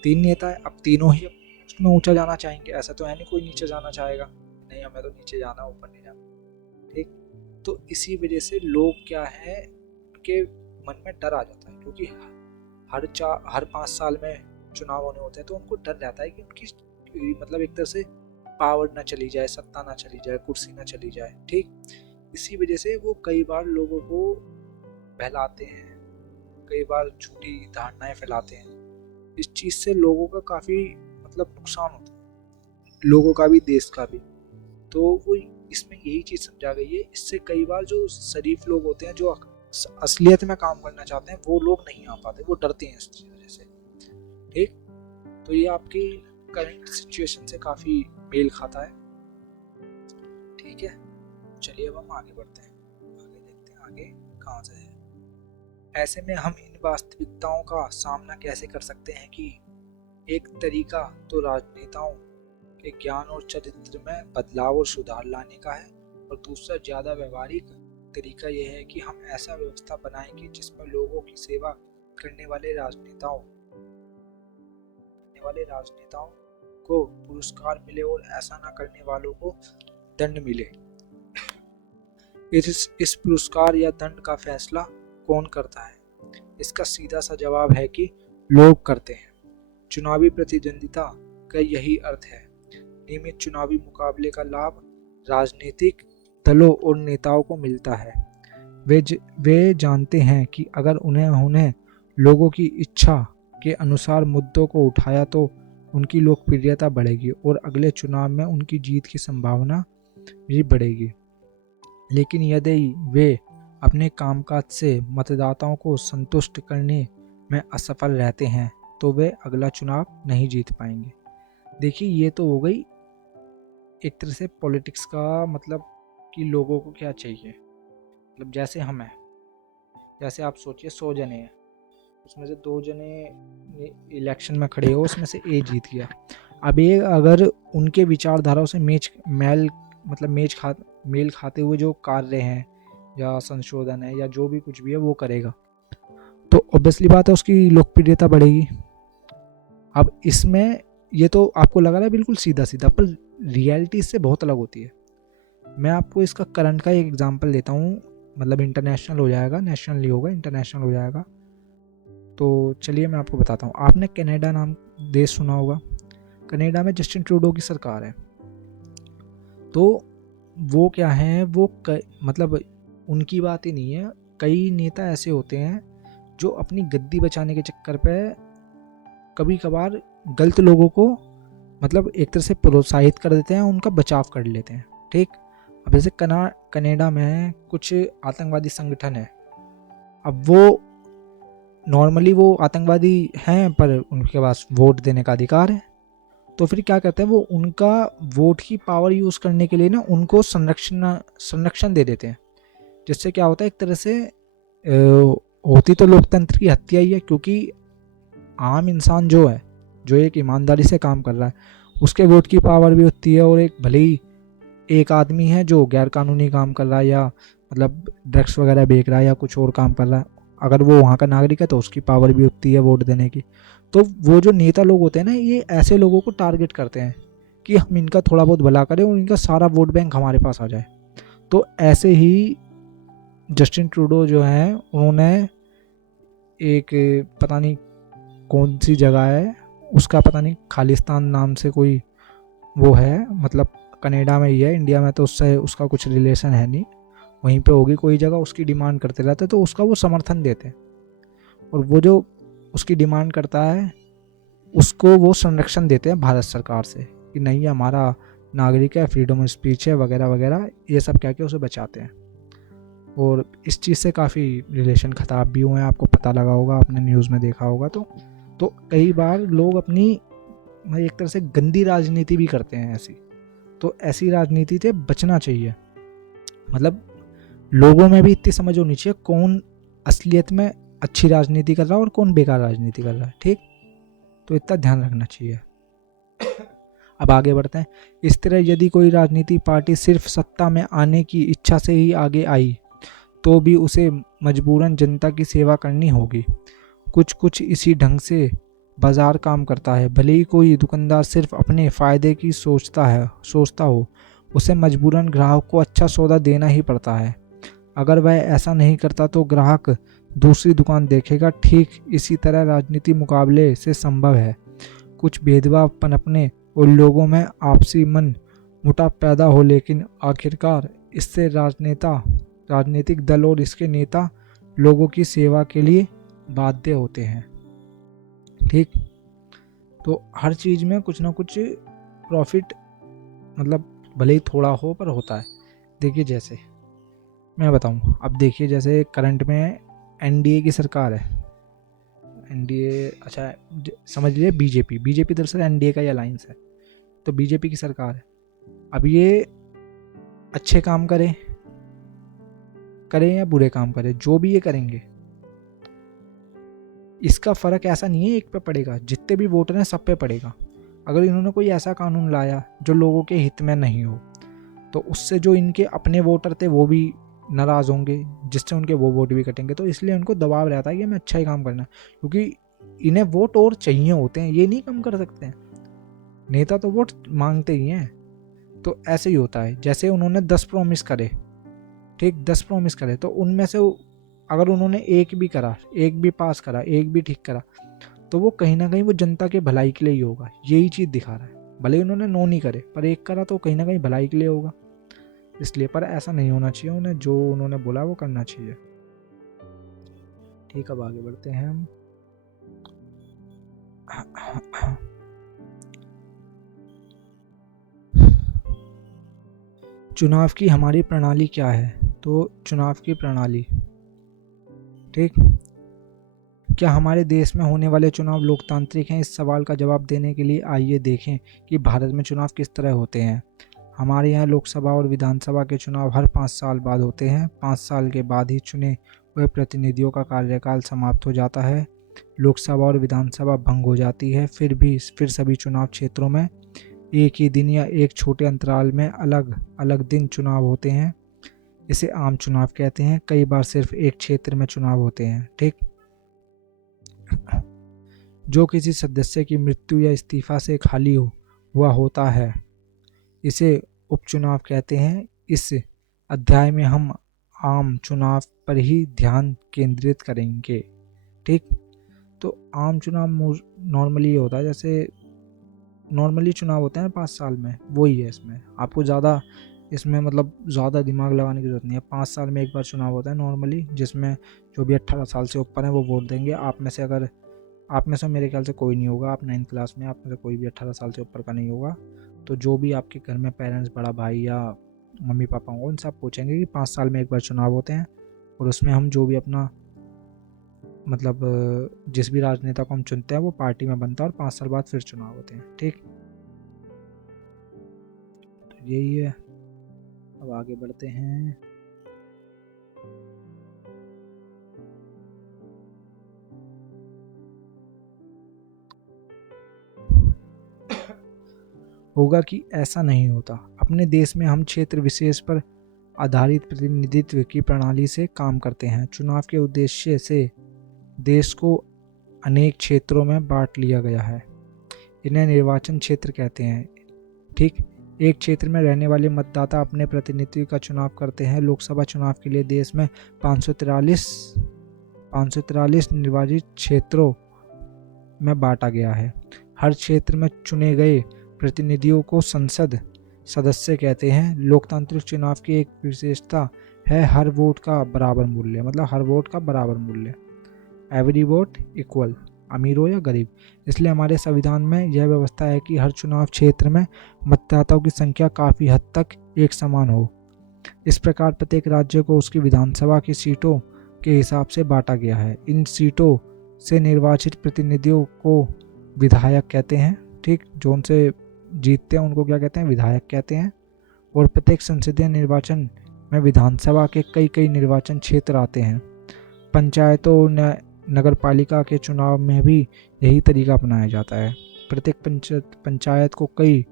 3 नेता है, अब तीनों ही उसमें ऊंचा जाना चाहेंगे, ऐसा तो है नहीं कोई नीचे जाना चाहेगा, नहीं हमें तो नीचे जाना, ऊपर नहीं जाना। ठीक, तो इसी वजह से लोग क्या है, उनके मन में डर आ जाता है, क्योंकि हर 5 साल में चुनाव होने होते हैं, तो उनको डर रहता है कि उनकी मतलब एक तरह से पावर ना चली जाए, सत्ता ना चली जाए, कुर्सी ना चली जाए। ठीक, इसी वजह से वो कई बार लोगों को बहलाते हैं, कई बार झूठी धारणाएं फैलाते हैं। इस चीज से लोगों का काफी मतलब नुकसान होता है, लोगों का भी, देश का भी। तो वो इसमें यही चीज समझा गई है। इससे कई बार जो शरीफ लोग होते हैं, जो असलियत में काम करना चाहते हैं, वो लोग नहीं आ पाते, वो डरते हैं इस वजह से। ठीक, तो ये आपकी करंट सिचुएशन से काफी मेल खाता है। ठीक है, चलिए अब हम आगे बढ़ते हैं, आगे देखते हैं आगे कहाँ से है। ऐसे में हम इन वास्तविकताओं का सामना कैसे कर सकते हैं कि एक तरीका तो राजनेताओं के ज्ञान और चरित्र में बदलाव और सुधार लाने का है, और दूसरा ज्यादा व्यवहारिक तरीका यह है कि हम ऐसा व्यवस्था बनाएं कि जिसमें लोगों की सेवा करने वाले राजनेताओं को पुरस्कार मिले और ऐसा न करने वालों को दंड मिले। इस पुरस्कार या दंड का फैसला कौन करता है? इसका सीधा सा जवाब है कि लोग करते हैं। चुनावी प्रतिद्वंदिता का यही अर्थ है। नियमित चुनावी मुकाबले का लाभ राजनीतिक दलों और नेताओं को मिलता है। वे जानते हैं कि अगर उन्हें लोगों की इच्छा के अनुसार मुद्दों को उठाया तो उनकी लोकप्रियता बढ़ेगी और अगले चुनाव में उनकी जीत की संभावना भी बढ़ेगी। लेकिन यदि वे अपने कामकाज से मतदाताओं को संतुष्ट करने में असफल रहते हैं तो वे अगला चुनाव नहीं जीत पाएंगे। देखिए, ये तो हो गई एक तरह से पॉलिटिक्स का, मतलब कि लोगों को क्या चाहिए। मतलब जैसे हम हैं, जैसे आप सोचिए 100 जने हैं, उसमें से 2 जने इलेक्शन में खड़े हो, उसमें से ए जीत गया। अब ये अगर उनके विचारधाराओं से मेल खाते हुए जो कार्य हैं या संशोधन है या जो भी कुछ भी है वो करेगा, तो ऑब्वियसली बात है उसकी लोकप्रियता बढ़ेगी। अब इसमें ये तो आपको लग रहा है बिल्कुल सीधा सीधा, पर रियलिटी इससे बहुत अलग होती है। मैं आपको इसका करंट का एक एग्जांपल देता हूँ, मतलब इंटरनेशनल हो जाएगा, नेशनल नहीं होगा, इंटरनेशनल हो जाएगा। तो चलिए मैं आपको बताता हूँ। आपने कनाडा नाम देश सुना होगा। कनाडा में जस्टिन ट्रूडो की सरकार है। तो वो क्या है, वो मतलब उनकी बात ही नहीं है, कई नेता ऐसे होते हैं जो अपनी गद्दी बचाने के चक्कर पे कभी कभार गलत लोगों को मतलब एक तरह से प्रोत्साहित कर देते हैं, उनका बचाव कर लेते हैं। ठीक, अब जैसे कनाडा में कुछ आतंकवादी संगठन है। अब वो नॉर्मली वो आतंकवादी हैं, पर उनके पास वोट देने का अधिकार है। तो फिर क्या करते हैं वो, उनका वोट की पावर यूज़ करने के लिए ना उनको संरक्षण दे देते हैं, जिससे क्या होता है एक तरह से होती तो लोकतंत्र की हत्या ही है, क्योंकि आम इंसान जो है, जो एक ईमानदारी से काम कर रहा है, उसके वोट की पावर भी होती है। और एक भले ही एक आदमी है जो गैर कानूनी काम कर रहा है या मतलब ड्रग्स वगैरह बेच रहा है या कुछ और काम कर रहा है, अगर वो वहाँ का नागरिक है तो उसकी पावर भी होती है वोट देने की। तो वो जो नेता लोग होते हैं ना, ये ऐसे लोगों को टारगेट करते हैं कि हम इनका थोड़ा बहुत भला करें और इनका सारा वोट बैंक हमारे पास आ जाए। तो ऐसे ही जस्टिन ट्रूडो जो है, उन्होंने एक पता नहीं कौन सी जगह है, उसका पता नहीं खालिस्तान नाम से कोई वो है, मतलब कनाडा में ही है, इंडिया में तो उससे उसका कुछ रिलेशन है नहीं, वहीं पे होगी कोई जगह, उसकी डिमांड करते रहते, तो उसका वो समर्थन देते हैं। और वो जो उसकी डिमांड करता है उसको वो संरक्षण देते हैं भारत सरकार से कि नहीं ये हमारा नागरिक है, फ्रीडम ऑफ स्पीच है वगैरह वगैरह, ये सब कह के उसे बचाते हैं। और इस चीज़ से काफ़ी रिलेशन ख़राब भी हुए हैं, आपको पता लगा होगा, आपने न्यूज़ में देखा होगा। तो कई बार लोग अपनी एक तरह से गंदी राजनीति भी करते हैं ऐसी, तो ऐसी राजनीति से बचना चाहिए। मतलब लोगों में भी इतनी समझ होनी चाहिए कौन असलियत में अच्छी राजनीति कर रहा है और कौन बेकार राजनीति कर रहा है, ठीक। तो इतना ध्यान रखना चाहिए। अब आगे बढ़ते हैं। इस तरह यदि कोई राजनीति पार्टी सिर्फ सत्ता में आने की इच्छा से ही आगे आई तो भी उसे मजबूरन जनता की सेवा करनी होगी। कुछ कुछ इसी ढंग से बाजार काम करता है। भले ही कोई दुकानदार सिर्फ अपने फ़ायदे की सोचता हो, उसे मजबूरन ग्राहक को अच्छा सौदा देना ही पड़ता है। अगर वह ऐसा नहीं करता तो ग्राहक दूसरी दुकान देखेगा। ठीक इसी तरह राजनीति मुकाबले से संभव है। कुछ भेदभाव पनपने और लोगों में आपसी मन मुटाव पैदा हो, लेकिन आखिरकार इससे राजनीतिक दल और इसके नेता लोगों की सेवा के लिए बाध्य होते हैं, ठीक। तो हर चीज़ में कुछ ना कुछ प्रॉफिट, मतलब भले ही थोड़ा हो पर होता है। देखिए जैसे मैं बताऊं, अब देखिए जैसे करंट में एनडीए की सरकार है, एनडीए अच्छा समझ लीजिए बीजेपी दरअसल एनडीए का ही अलायंस है। तो बीजेपी की सरकार है। अब ये अच्छे काम करें या बुरे काम करें, जो भी ये करेंगे, इसका फ़र्क ऐसा नहीं है एक पे पड़ेगा, जितने भी वोटर हैं सब पे पड़ेगा। अगर इन्होंने कोई ऐसा कानून लाया जो लोगों के हित में नहीं हो, तो उससे जो इनके अपने वोटर थे वो भी नाराज़ होंगे, जिससे उनके वो वोट भी कटेंगे। तो इसलिए उनको दबाव रहता है कि हमें अच्छा ही काम करना है, क्योंकि इन्हें वोट और चाहिए होते हैं, ये नहीं कम कर सकते हैं। नेता तो वोट मांगते ही हैं। तो ऐसे ही होता है, जैसे उन्होंने 10 प्रॉमिस करे, ठीक, 10 प्रॉमिस करे, तो उनमें से अगर उन्होंने एक भी करा, एक भी पास करा, एक भी ठीक करा, तो वो कहीं ना कहीं वो जनता के भलाई के लिए ही होगा। यही चीज़ दिखा रहा है। भले उन्होंने 9 नहीं करे पर एक करा तो कहीं ना कहीं भलाई के लिए होगा। इसलिए पर ऐसा नहीं होना चाहिए, उन्हें जो उन्होंने बोला वो करना चाहिए, ठीक। अब आगे बढ़ते हैं हम। चुनाव की हमारी प्रणाली क्या है? तो चुनाव की प्रणाली, ठीक, क्या हमारे देश में होने वाले चुनाव लोकतांत्रिक हैं? इस सवाल का जवाब देने के लिए आइए देखें कि भारत में चुनाव किस तरह होते हैं। हमारे यहाँ लोकसभा और विधानसभा के चुनाव हर 5 साल बाद होते हैं। 5 साल के बाद ही चुने हुए प्रतिनिधियों का कार्यकाल समाप्त हो जाता है, लोकसभा और विधानसभा भंग हो जाती है। फिर सभी चुनाव क्षेत्रों में एक ही दिन या एक छोटे अंतराल में अलग अलग दिन चुनाव होते हैं। इसे आम चुनाव कहते हैं। कई बार सिर्फ एक क्षेत्र में चुनाव होते हैं, ठीक। जो किसी सदस्य की मृत्यु या इस्तीफा से खाली हुआ होता है, इसे उपचुनाव कहते हैं। इस अध्याय में हम आम चुनाव पर ही ध्यान केंद्रित करेंगे, ठीक। तो आम चुनाव नॉर्मली होता है, जैसे नॉर्मली चुनाव होते हैं 5 साल में, वही है। इसमें आपको ज़्यादा इसमें मतलब ज़्यादा दिमाग लगाने की ज़रूरत नहीं है। 5 साल में एक बार चुनाव होता है नॉर्मली, जिसमें जो भी 18 साल से ऊपर है वो वोट देंगे। आप में से मेरे ख्याल से कोई नहीं होगा, आप 9th क्लास में, आप में से कोई भी 18 साल से ऊपर का नहीं होगा। तो जो भी आपके घर में पेरेंट्स, बड़ा भाई या मम्मी पापा होंगे, उनसे आप पूछेंगे कि 5 साल में एक बार चुनाव होते हैं, और उसमें हम जो भी अपना मतलब जिस भी राजनेता को हम चुनते हैं वो पार्टी में बनता है, और 5 साल बाद फिर चुनाव होते हैं, ठीक। यही है। अब आगे बढ़ते हैं। होगा कि ऐसा नहीं होता। अपने देश में हम क्षेत्र विशेष पर आधारित प्रतिनिधित्व की प्रणाली से काम करते हैं। चुनाव के उद्देश्य से देश को अनेक क्षेत्रों में बांट लिया गया है। इन्हें निर्वाचन क्षेत्र कहते हैं। ठीक, एक क्षेत्र में रहने वाले मतदाता अपने प्रतिनिधि का चुनाव करते हैं। लोकसभा चुनाव के लिए देश में 543 निर्वाचित क्षेत्रों में बांटा गया है। हर क्षेत्र में चुने गए प्रतिनिधियों को संसद सदस्य कहते हैं। लोकतांत्रिक चुनाव की एक विशेषता है हर वोट का बराबर मूल्य, मतलब हर वोट का बराबर मूल्य, एवरी वोट इक्वल, अमीर हो या गरीब। इसलिए हमारे संविधान में यह व्यवस्था है कि हर चुनाव क्षेत्र में मतदाताओं की संख्या काफ़ी हद तक एक समान हो। इस प्रकार प्रत्येक राज्य को उसकी विधानसभा की सीटों के हिसाब से बांटा गया है। इन सीटों से निर्वाचित प्रतिनिधियों को विधायक कहते हैं। ठीक, जो उनसे जीतते हैं उनको क्या कहते हैं? विधायक कहते हैं। और प्रत्येक संसदीय निर्वाचन में विधानसभा के कई निर्वाचन क्षेत्र आते हैं। पंचायतों नगर पालिका के चुनाव में भी यही तरीका अपनाया जाता है। प्रत्येक पंचायत को कई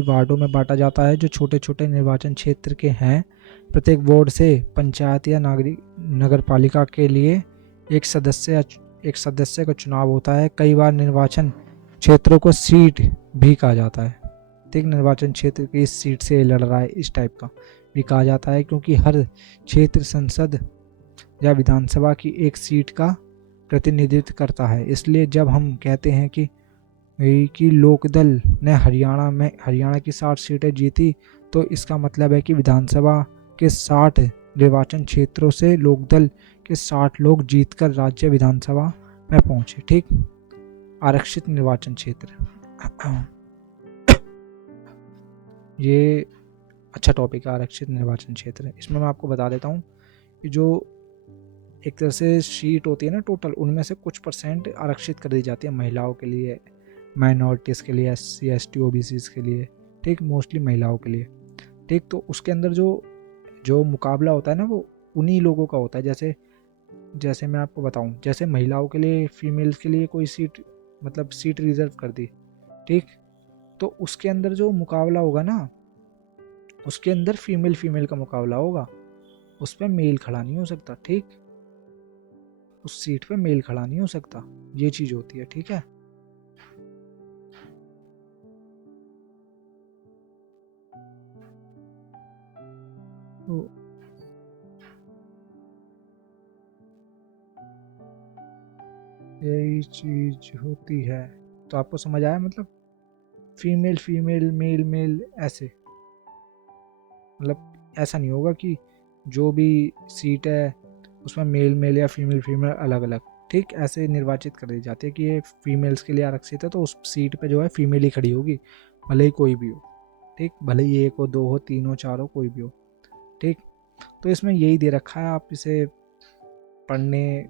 वार्डों में बांटा जाता है जो छोटे छोटे निर्वाचन क्षेत्र के हैं। प्रत्येक वार्ड से पंचायत या नगर पालिका के लिए एक सदस्य का चुनाव होता है। कई बार निर्वाचन क्षेत्रों को सीट भी कहा जाता है। ठीक, निर्वाचन क्षेत्र की इस सीट से लड़ रहा है, इस टाइप का भी कहा जाता है, क्योंकि हर क्षेत्र संसद या विधानसभा की एक सीट का प्रतिनिधित्व करता है। इसलिए जब हम कहते हैं कि लोकदल ने हरियाणा की 60 सीटें जीती, तो इसका मतलब है कि विधानसभा के 60 निर्वाचन क्षेत्रों से लोकदल के 60 लोग जीतकर राज्य विधानसभा में पहुंचे। ठीक, आरक्षित निर्वाचन क्षेत्र, ये अच्छा टॉपिक है, आरक्षित निर्वाचन क्षेत्र। इसमें मैं आपको बता देता हूँ कि जो एक तरह से सीट होती है ना टोटल, उनमें से कुछ परसेंट आरक्षित कर दी जाती है महिलाओं के लिए, माइनॉरिटीज़ के लिए, SC ST OBCs के लिए। ठीक, मोस्टली महिलाओं के लिए। ठीक, तो उसके अंदर जो मुकाबला होता है ना, वो उन्हीं लोगों का होता है। जैसे मैं आपको बताऊं, जैसे महिलाओं के लिए, फीमेल्स के लिए कोई सीट रिजर्व कर दी। ठीक, तो उसके अंदर जो मुकाबला होगा ना, उसके अंदर फीमेल का मुकाबला होगा, उस पर मेल खड़ा नहीं हो सकता। ठीक, उस सीट पे मेल खड़ा नहीं हो सकता, ये चीज होती है। ठीक है, तो यही चीज होती है। तो आपको समझ आया? मतलब फीमेल मेल ऐसे, मतलब ऐसा नहीं होगा कि जो भी सीट है उसमें मेल या फीमेल अलग अलग। ठीक, ऐसे निर्वाचित कर दी जाती है कि ये फीमेल्स के लिए आरक्षित है, तो उस सीट पे जो है फीमेल ही खड़ी होगी, भले ही कोई भी हो। ठीक, भले ही 1 हो, 2 हो, 3 हो, 4 हो, कोई भी हो। ठीक, तो इसमें यही दे रखा है। आप इसे पढ़ने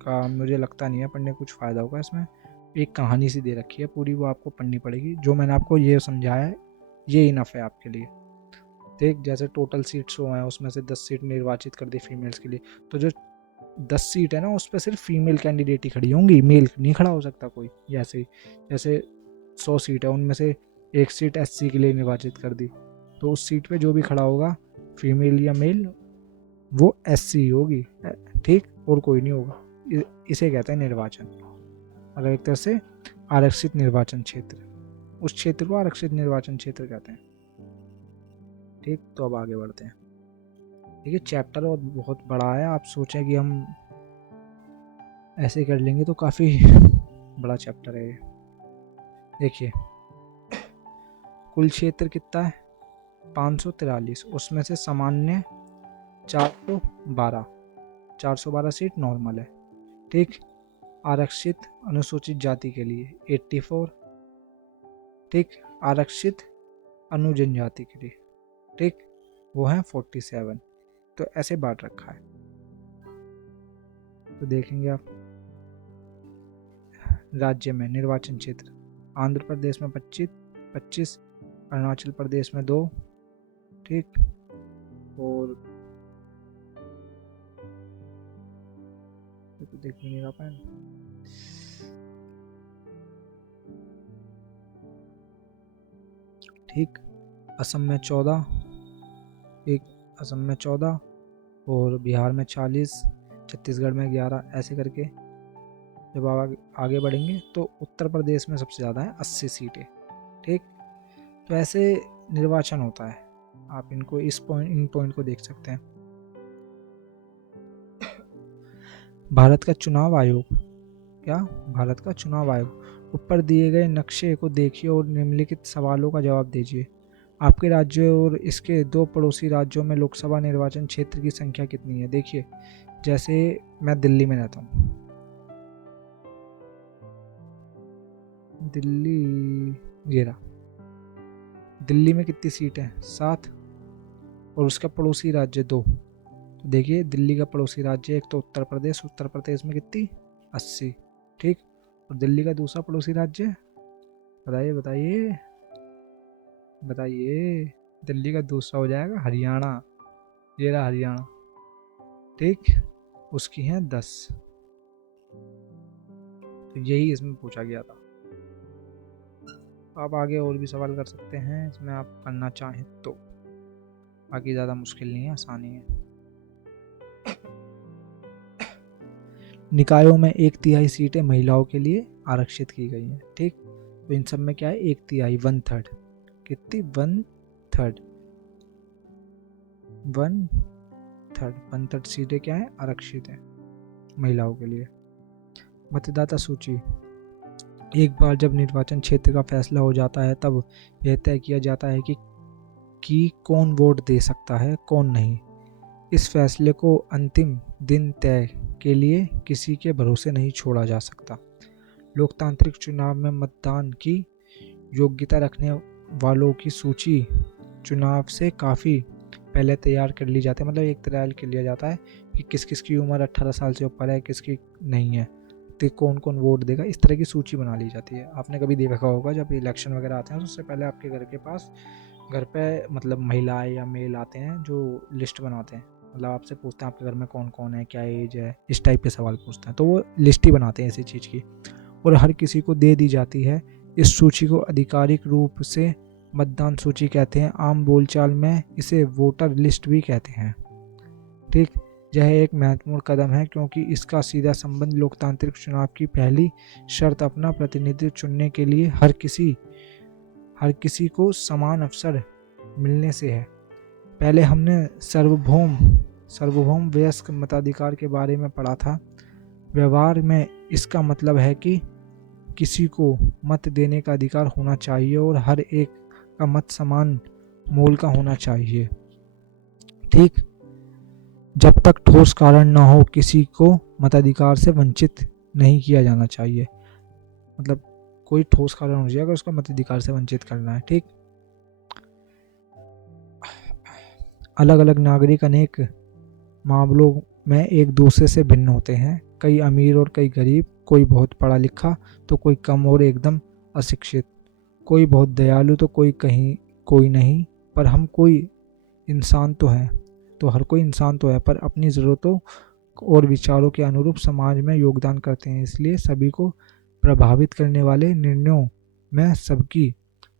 का मुझे लगता नहीं है पढ़ने कुछ फ़ायदा होगा। इसमें एक कहानी सी दे रखी है पूरी, वो आपको पढ़नी पड़ेगी। जो मैंने आपको ये समझाया है ये इनफ है आपके लिए। ठीक, जैसे टोटल सीट्स हुए हैं उसमें से 10 सीट निर्वाचित कर दी फीमेल्स के लिए, तो जो 10 सीट है ना उस पर सिर्फ फीमेल कैंडिडेट ही खड़ी होंगी, मेल नहीं खड़ा हो सकता कोई। जैसे 100 सीट है, उनमें से एक सीट SC के लिए निर्वाचित कर दी, तो उस सीट पे जो भी खड़ा होगा फीमेल या मेल, वो SC होगी। ठीक, और कोई नहीं होगा। इसे कहते हैं निर्वाचन, मतलब एक तरह से आरक्षित निर्वाचन क्षेत्र। उस क्षेत्र को आरक्षित निर्वाचन क्षेत्र कहते हैं। ठीक, तो अब आगे बढ़ते हैं। देखिए चैप्टर और बहुत बड़ा है, आप सोचें कि हम ऐसे कर लेंगे तो काफ़ी बड़ा चैप्टर है ये। देखिए कुल क्षेत्र कितना है? 543, उसमें से सामान्य 412 सीट नॉर्मल है। ठीक, आरक्षित अनुसूचित जाति के लिए 84। ठीक, आरक्षित अनुजनजाति के लिए, ठीक, वो है 47। तो ऐसे बांट रखा है। तो देखेंगे आप राज्य में निर्वाचन क्षेत्र आंध्र प्रदेश में 25, अरुणाचल प्रदेश में 2, ठीक, और तो देख भी नहीं रहा पैन, ठीक, असम में 14, एक असम में 14 और बिहार में 40, छत्तीसगढ़ में 11, ऐसे करके जब आप आगे बढ़ेंगे तो उत्तर प्रदेश में सबसे ज़्यादा है 80 सीटें, ठीक। तो ऐसे निर्वाचन होता है, आप इनको इन पॉइंट को देख सकते हैं। भारत का चुनाव आयोग, क्या भारत का चुनाव आयोग, ऊपर दिए गए नक्शे को देखिए और निम्नलिखित सवालों का जवाब दीजिए। आपके राज्य और इसके 2 पड़ोसी राज्यों में लोकसभा निर्वाचन क्षेत्र की संख्या कितनी है। देखिए, जैसे मैं दिल्ली में रहता हूँ, दिल्ली, ये रहा, दिल्ली में कितनी सीट है, 7, और उसका पड़ोसी राज्य 2। तो देखिए, दिल्ली का पड़ोसी राज्य एक तो उत्तर प्रदेश में कितनी, 80, ठीक, और दिल्ली का दूसरा पड़ोसी राज्य, बताइए बताइए बताइए, दिल्ली का दूसरा हो जाएगा हरियाणा, ये रहा हरियाणा, ठीक, उसकी है 10। तो यही इसमें पूछा गया था। आप आगे और भी सवाल कर सकते हैं इसमें, आप करना चाहें तो, बाकी ज़्यादा मुश्किल नहीं है, आसानी है। निकायों में 1/3 सीटें महिलाओं के लिए आरक्षित की गई हैं, ठीक। तो इन सब में क्या है, 1/3, 1/3, कितनी, 1/3, 1/3 सीटें क्या है, आरक्षित है महिलाओं के लिए। मतदाता सूची, एक बार जब निर्वाचन क्षेत्र का फैसला हो जाता है तब यह तय किया जाता है कि कौन वोट दे सकता है, कौन नहीं। इस फैसले को अंतिम दिन तय के लिए किसी के भरोसे नहीं छोड़ा जा सकता। लोकतांत्रिक चुनाव में मतदान की योग्यता रखने वालों की सूची चुनाव से काफ़ी पहले तैयार कर ली जाती है, मतलब एक ट्रायल कर लिया जाता है कि किस किस की उम्र 18 साल से ऊपर है, किसकी नहीं है, तो कौन कौन वोट देगा, इस तरह की सूची बना ली जाती है। आपने कभी देखा होगा जब इलेक्शन वगैरह आते हैं तो उससे पहले आपके घर के पास, घर पे मतलब महिलाएं या मेल आते हैं जो लिस्ट बनाते हैं, मतलब आपसे पूछते हैं आपके घर में कौन कौन है, क्या एज है, इस टाइप के सवाल पूछते हैं, तो वो लिस्ट ही बनाते हैं इसी चीज़ की, और हर किसी को दे दी जाती है। इस सूची को आधिकारिक रूप से मतदान सूची कहते हैं, आम बोलचाल में इसे वोटर लिस्ट भी कहते हैं, ठीक। यह एक महत्वपूर्ण कदम है क्योंकि इसका सीधा संबंध लोकतांत्रिक चुनाव की पहली शर्त अपना प्रतिनिधित्व चुनने के लिए हर किसी को समान अवसर मिलने से है। पहले हमने सार्वभौम वयस्क मताधिकार के बारे में पढ़ा था। व्यवहार में इसका मतलब है कि किसी को मत देने का अधिकार होना चाहिए और हर एक का मत समान मोल का होना चाहिए, ठीक। जब तक ठोस कारण न हो किसी को मताधिकार से वंचित नहीं किया जाना चाहिए, मतलब कोई ठोस कारण हो जाए अगर उसको मताधिकार से वंचित करना है, ठीक। अलग अलग नागरिक अनेक मामलों में एक दूसरे से भिन्न होते हैं, कई अमीर और कई गरीब, कोई बहुत पढ़ा लिखा तो कोई कम और एकदम अशिक्षित, कोई बहुत दयालु तो कोई नहीं, पर हम कोई इंसान तो है, तो हर कोई इंसान तो है, पर अपनी ज़रूरतों और विचारों के अनुरूप समाज में योगदान करते हैं। इसलिए सभी को प्रभावित करने वाले निर्णयों में सबकी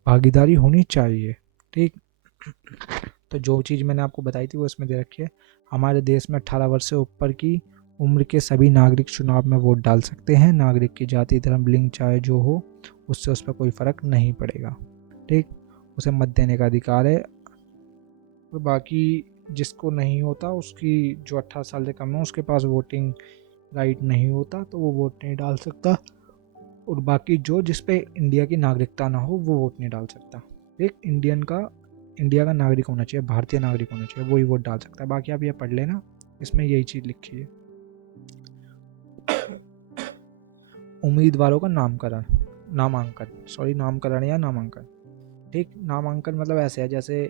भागीदारी होनी चाहिए, ठीक। तो जो चीज़ मैंने आपको बताई थी वो इसमें दे रखी है। हमारे देश में 18 वर्ष से ऊपर की उम्र के सभी नागरिक चुनाव में वोट डाल सकते हैं। नागरिक की जाति, धर्म, लिंग चाहे जो हो, उससे उस पर कोई फ़र्क नहीं पड़ेगा, ठीक। उसे मत देने का अधिकार है। और बाकी जिसको नहीं होता, उसकी जो 18 साल से कम है उसके पास वोटिंग राइट नहीं होता तो वो वोट नहीं डाल सकता, और बाकी जिस पे इंडिया की नागरिकता ना हो वो वोट नहीं डाल सकता। एक इंडिया का नागरिक होना चाहिए, भारतीय नागरिक होना चाहिए, वही वोट डाल सकता है। बाकी आप ये पढ़ लेना, इसमें यही चीज़ लिखी है। उम्मीदवारों का नामकरण या नामांकन, ठीक। नामांकन मतलब ऐसे है, जैसे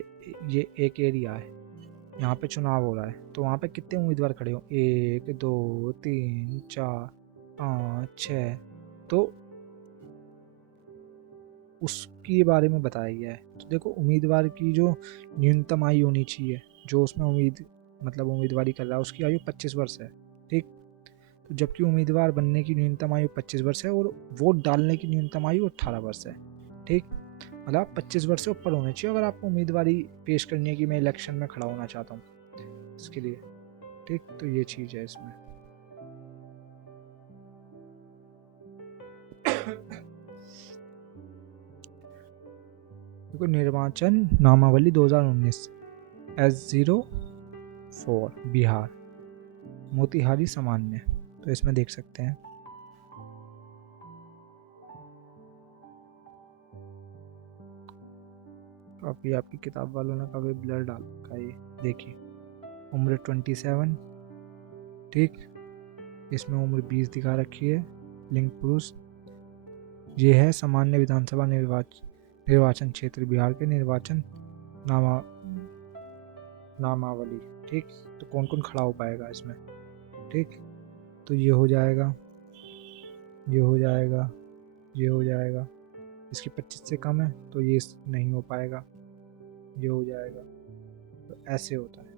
ये एक एरिया है, यहाँ पे चुनाव हो रहा है, तो वहाँ पे कितने उम्मीदवार खड़े हो, 1 2 3 4 5 6, तो उसके बारे में बताया गया है। तो देखो उम्मीदवार की जो न्यूनतम आयु होनी चाहिए, जो उसमें उम्मीदवारी कर रहा है, उसकी आयु 25 वर्ष है। ठीक, तो जबकि उम्मीदवार बनने की न्यूनतम आयु 25 वर्ष है और वोट डालने की न्यूनतम आयु 18 वर्ष है। ठीक, मतलब 25 वर्ष से ऊपर होने चाहिए अगर आपको उम्मीदवारी पेश करनी है कि मैं इलेक्शन में खड़ा होना चाहता हूँ इसके लिए। ठीक, तो ये चीज़ है इसमें। देखो निर्वाचन नामावली 2019 S04 बिहार मोतिहारी सामान्य, तो इसमें देख सकते हैं। काफ़ी आपकी किताब वालों ने काफ़ी ब्लर डाल रखा है। ये देखिए उम्र 27, ठीक, इसमें उम्र 20 दिखा रखी है। लिंग पुरुष, ये है सामान्य विधानसभा निर्वाचन क्षेत्र बिहार के निर्वाचन नामावली। ठीक, तो कौन कौन खड़ा हो पाएगा इसमें। ठीक, तो ये हो जाएगा, ये हो जाएगा, ये हो जाएगा। इसकी 25 से कम है तो ये नहीं हो पाएगा, ये हो जाएगा। तो ऐसे होता है।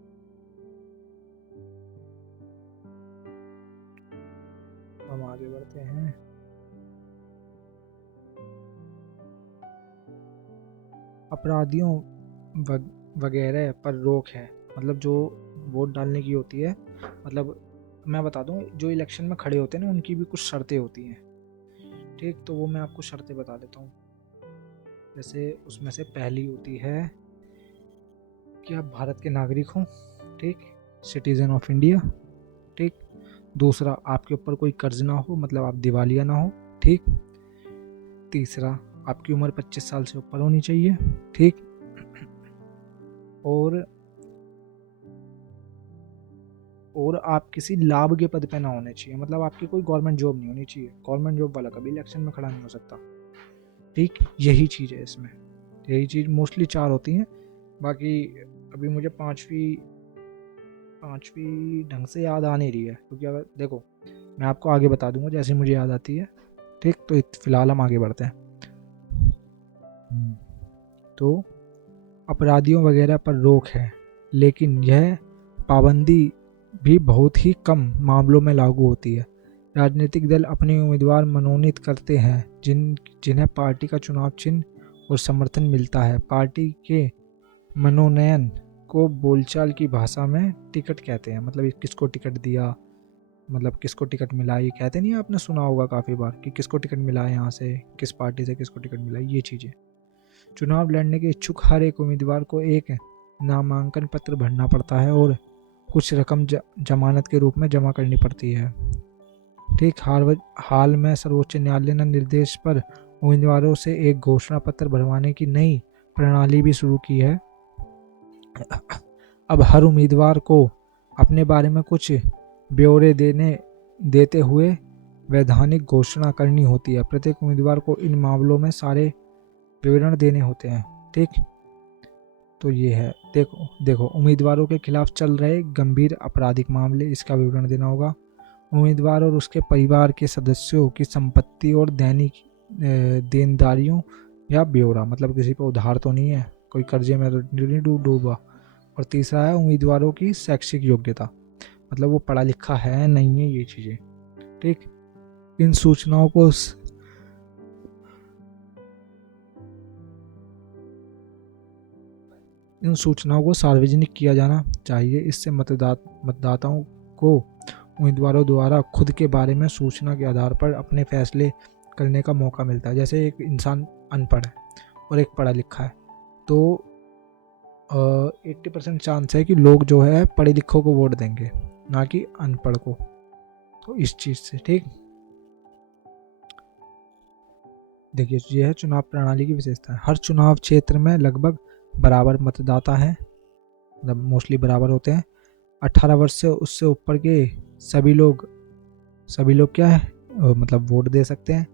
हम आगे बढ़ते हैं। अपराधियों वगैरह पर रोक है, मतलब जो वोट डालने की होती है, मतलब मैं बता दूं जो इलेक्शन में खड़े होते हैं ना उनकी भी कुछ शर्तें होती हैं। ठीक, तो वो मैं आपको शर्तें बता देता हूँ। जैसे उसमें से पहली होती है कि आप भारत के नागरिक हो, ठीक, सिटीजन ऑफ इंडिया। ठीक, दूसरा आपके ऊपर कोई कर्ज ना हो, मतलब आप दिवालिया ना हो। ठीक, तीसरा आपकी उम्र 25 साल से ऊपर होनी चाहिए। ठीक, और आप किसी लाभ के पद पे ना होने चाहिए, मतलब आपकी कोई गवर्नमेंट जॉब नहीं होनी चाहिए। गवर्नमेंट जॉब वाला कभी इलेक्शन में खड़ा नहीं हो सकता। ठीक, यही चीज़ है इसमें। यही चीज़ मोस्टली 4 होती हैं, बाकी अभी मुझे पांचवी ढंग से याद आ नहीं रही है, क्योंकि अगर देखो मैं आपको आगे बता दूंगा जैसे मुझे याद आती है। ठीक, तो फिलहाल हम आगे बढ़ते हैं। तो अपराधियों वगैरह पर रोक है, लेकिन यह पाबंदी भी बहुत ही कम मामलों में लागू होती है। राजनीतिक दल अपने उम्मीदवार मनोनीत करते हैं जिन्हें पार्टी का चुनाव चिन्ह और समर्थन मिलता है। पार्टी के मनोनयन को बोलचाल की भाषा में टिकट कहते हैं, मतलब किसको टिकट दिया, मतलब किसको टिकट मिला, ये कहते नहीं, आपने सुना होगा काफ़ी बार कि किसको टिकट मिला है, यहाँ से किस पार्टी से किसको टिकट मिला, ये चीज़ें। चुनाव लड़ने के इच्छुक हर एक उम्मीदवार को एक नामांकन पत्र भरना पड़ता है और कुछ रकम जमानत के रूप में जमा करनी पड़ती है। ठीक, हाल में सर्वोच्च न्यायालय ने निर्देश पर उम्मीदवारों से एक घोषणा पत्र भरवाने की नई प्रणाली भी शुरू की है। अब हर उम्मीदवार को अपने बारे में कुछ ब्यौरे देते हुए वैधानिक घोषणा करनी होती है। प्रत्येक उम्मीदवार को इन मामलों में सारे विवरण देने होते हैं। ठीक, तो ये है। देखो उम्मीदवारों के खिलाफ चल रहे गंभीर आपराधिक मामले, इसका विवरण देना होगा। उम्मीदवार और उसके परिवार के सदस्यों की संपत्ति और दैनिक देनदारियों या ब्यौरा, मतलब किसी पर उधार तो नहीं है, कोई कर्जे में तो नहीं डूबा। और तीसरा है उम्मीदवारों की शैक्षिक योग्यता, मतलब वो पढ़ा लिखा है नहीं है, ये चीज़ें। ठीक, इन सूचनाओं को सार्वजनिक किया जाना चाहिए। इससे मतदाताओं को उम्मीदवारों द्वारा खुद के बारे में सूचना के आधार पर अपने फैसले करने का मौका मिलता है। जैसे एक इंसान अनपढ़ है और एक पढ़ा लिखा है, तो 80% चांस है कि लोग जो है पढ़े लिखों को वोट देंगे, ना कि अनपढ़ को। तो इस चीज़ से, ठीक, देखिए ये है चुनाव प्रणाली की विशेषता है। हर चुनाव क्षेत्र में लगभग बराबर मतदाता है, मतलब मोस्टली बराबर होते हैं। 18 वर्ष से उससे ऊपर के सभी लोग क्या है, मतलब वोट दे सकते हैं।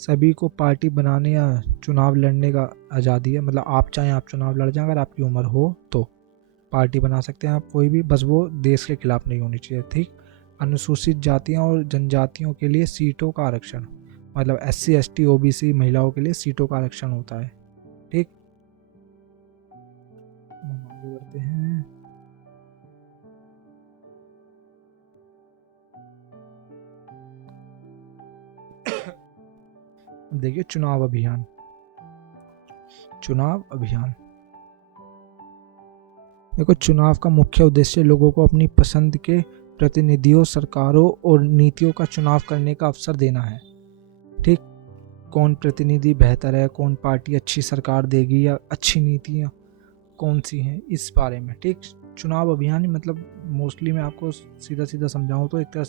सभी को पार्टी बनाने या चुनाव लड़ने का आज़ादी है, मतलब आप चाहें आप चुनाव लड़ जाएं, अगर आपकी उम्र हो तो पार्टी बना सकते हैं आप कोई भी, बस वो देश के खिलाफ नहीं होनी चाहिए। ठीक, अनुसूचित जातियों और जनजातियों के लिए सीटों का आरक्षण, मतलब SC ST OBC महिलाओं के लिए सीटों का आरक्षण होता है। ठीक, हम आगे बढ़ते हैं। देखिए चुनाव अभियान। चुनाव अभियान देखो, चुनाव का मुख्य उद्देश्य लोगों को अपनी पसंद के प्रतिनिधियों, सरकारों और नीतियों का चुनाव करने का अवसर देना है। ठीक, कौन प्रतिनिधि बेहतर है, कौन पार्टी अच्छी सरकार देगी या अच्छी नीतियाँ कौन सी हैं, इस बारे में। ठीक, चुनाव अभियान मतलब मोस्टली मैं आपको सीधा सीधा समझाऊँ तो एक तरह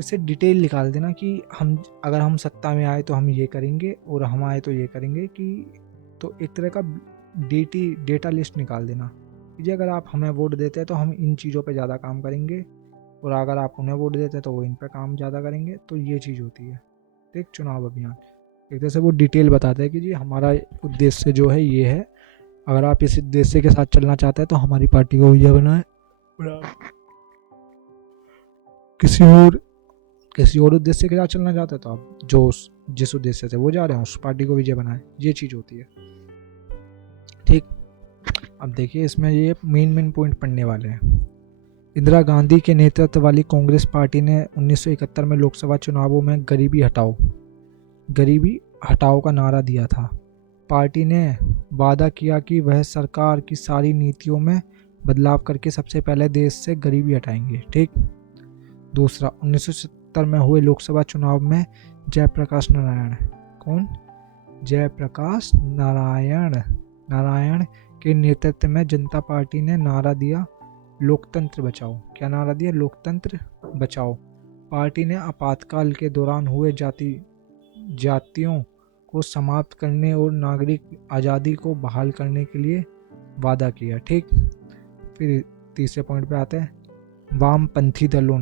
से डिटेल निकाल देना कि हम अगर हम सत्ता में आए तो हम ये करेंगे और हम आए तो ये करेंगे, कि तो एक तरह का डेटा लिस्ट निकाल देना कि अगर आप हमें वोट देते हैं तो हम इन चीज़ों पे ज़्यादा काम करेंगे, और अगर आप उन्हें वोट देते हैं तो वो इन पे काम ज़्यादा करेंगे। तो ये चीज़ होती है। ठीक, चुनाव अभियान एक तरह से वो डिटेल बताते हैं कि जी हमारा उद्देश्य जो है ये है, अगर आप इस उद्देश्य के साथ चलना चाहते हैं तो हमारी पार्टी को विजय बनाए, किसी और उद्देश्य के साथ चलना चाहते हैं तो आप जो जिस उद्देश्य से वो जा रहे हैं उस पार्टी को विजय बनाए। ये चीज़ होती है। ठीक, अब देखिए इसमें ये मेन पॉइंट पढ़ने वाले हैं। इंदिरा गांधी के नेतृत्व वाली कांग्रेस पार्टी ने 1971 में लोकसभा चुनावों में गरीबी हटाओ का नारा दिया था। पार्टी ने वादा किया कि वह सरकार की सारी नीतियों में बदलाव करके सबसे पहले देश से गरीबी हटाएंगे। ठीक, दूसरा, 1970 में हुए लोकसभा चुनाव में जयप्रकाश नारायण के नेतृत्व में जनता पार्टी ने नारा दिया लोकतंत्र बचाओ। क्या नारा दिया? लोकतंत्र बचाओ। पार्टी ने आपातकाल के दौरान हुए जातियों को समाप्त करने और नागरिक आज़ादी को बहाल करने के लिए वादा किया। ठीक, फिर तीसरे पॉइंट पे आते हैं। वामपंथी दलों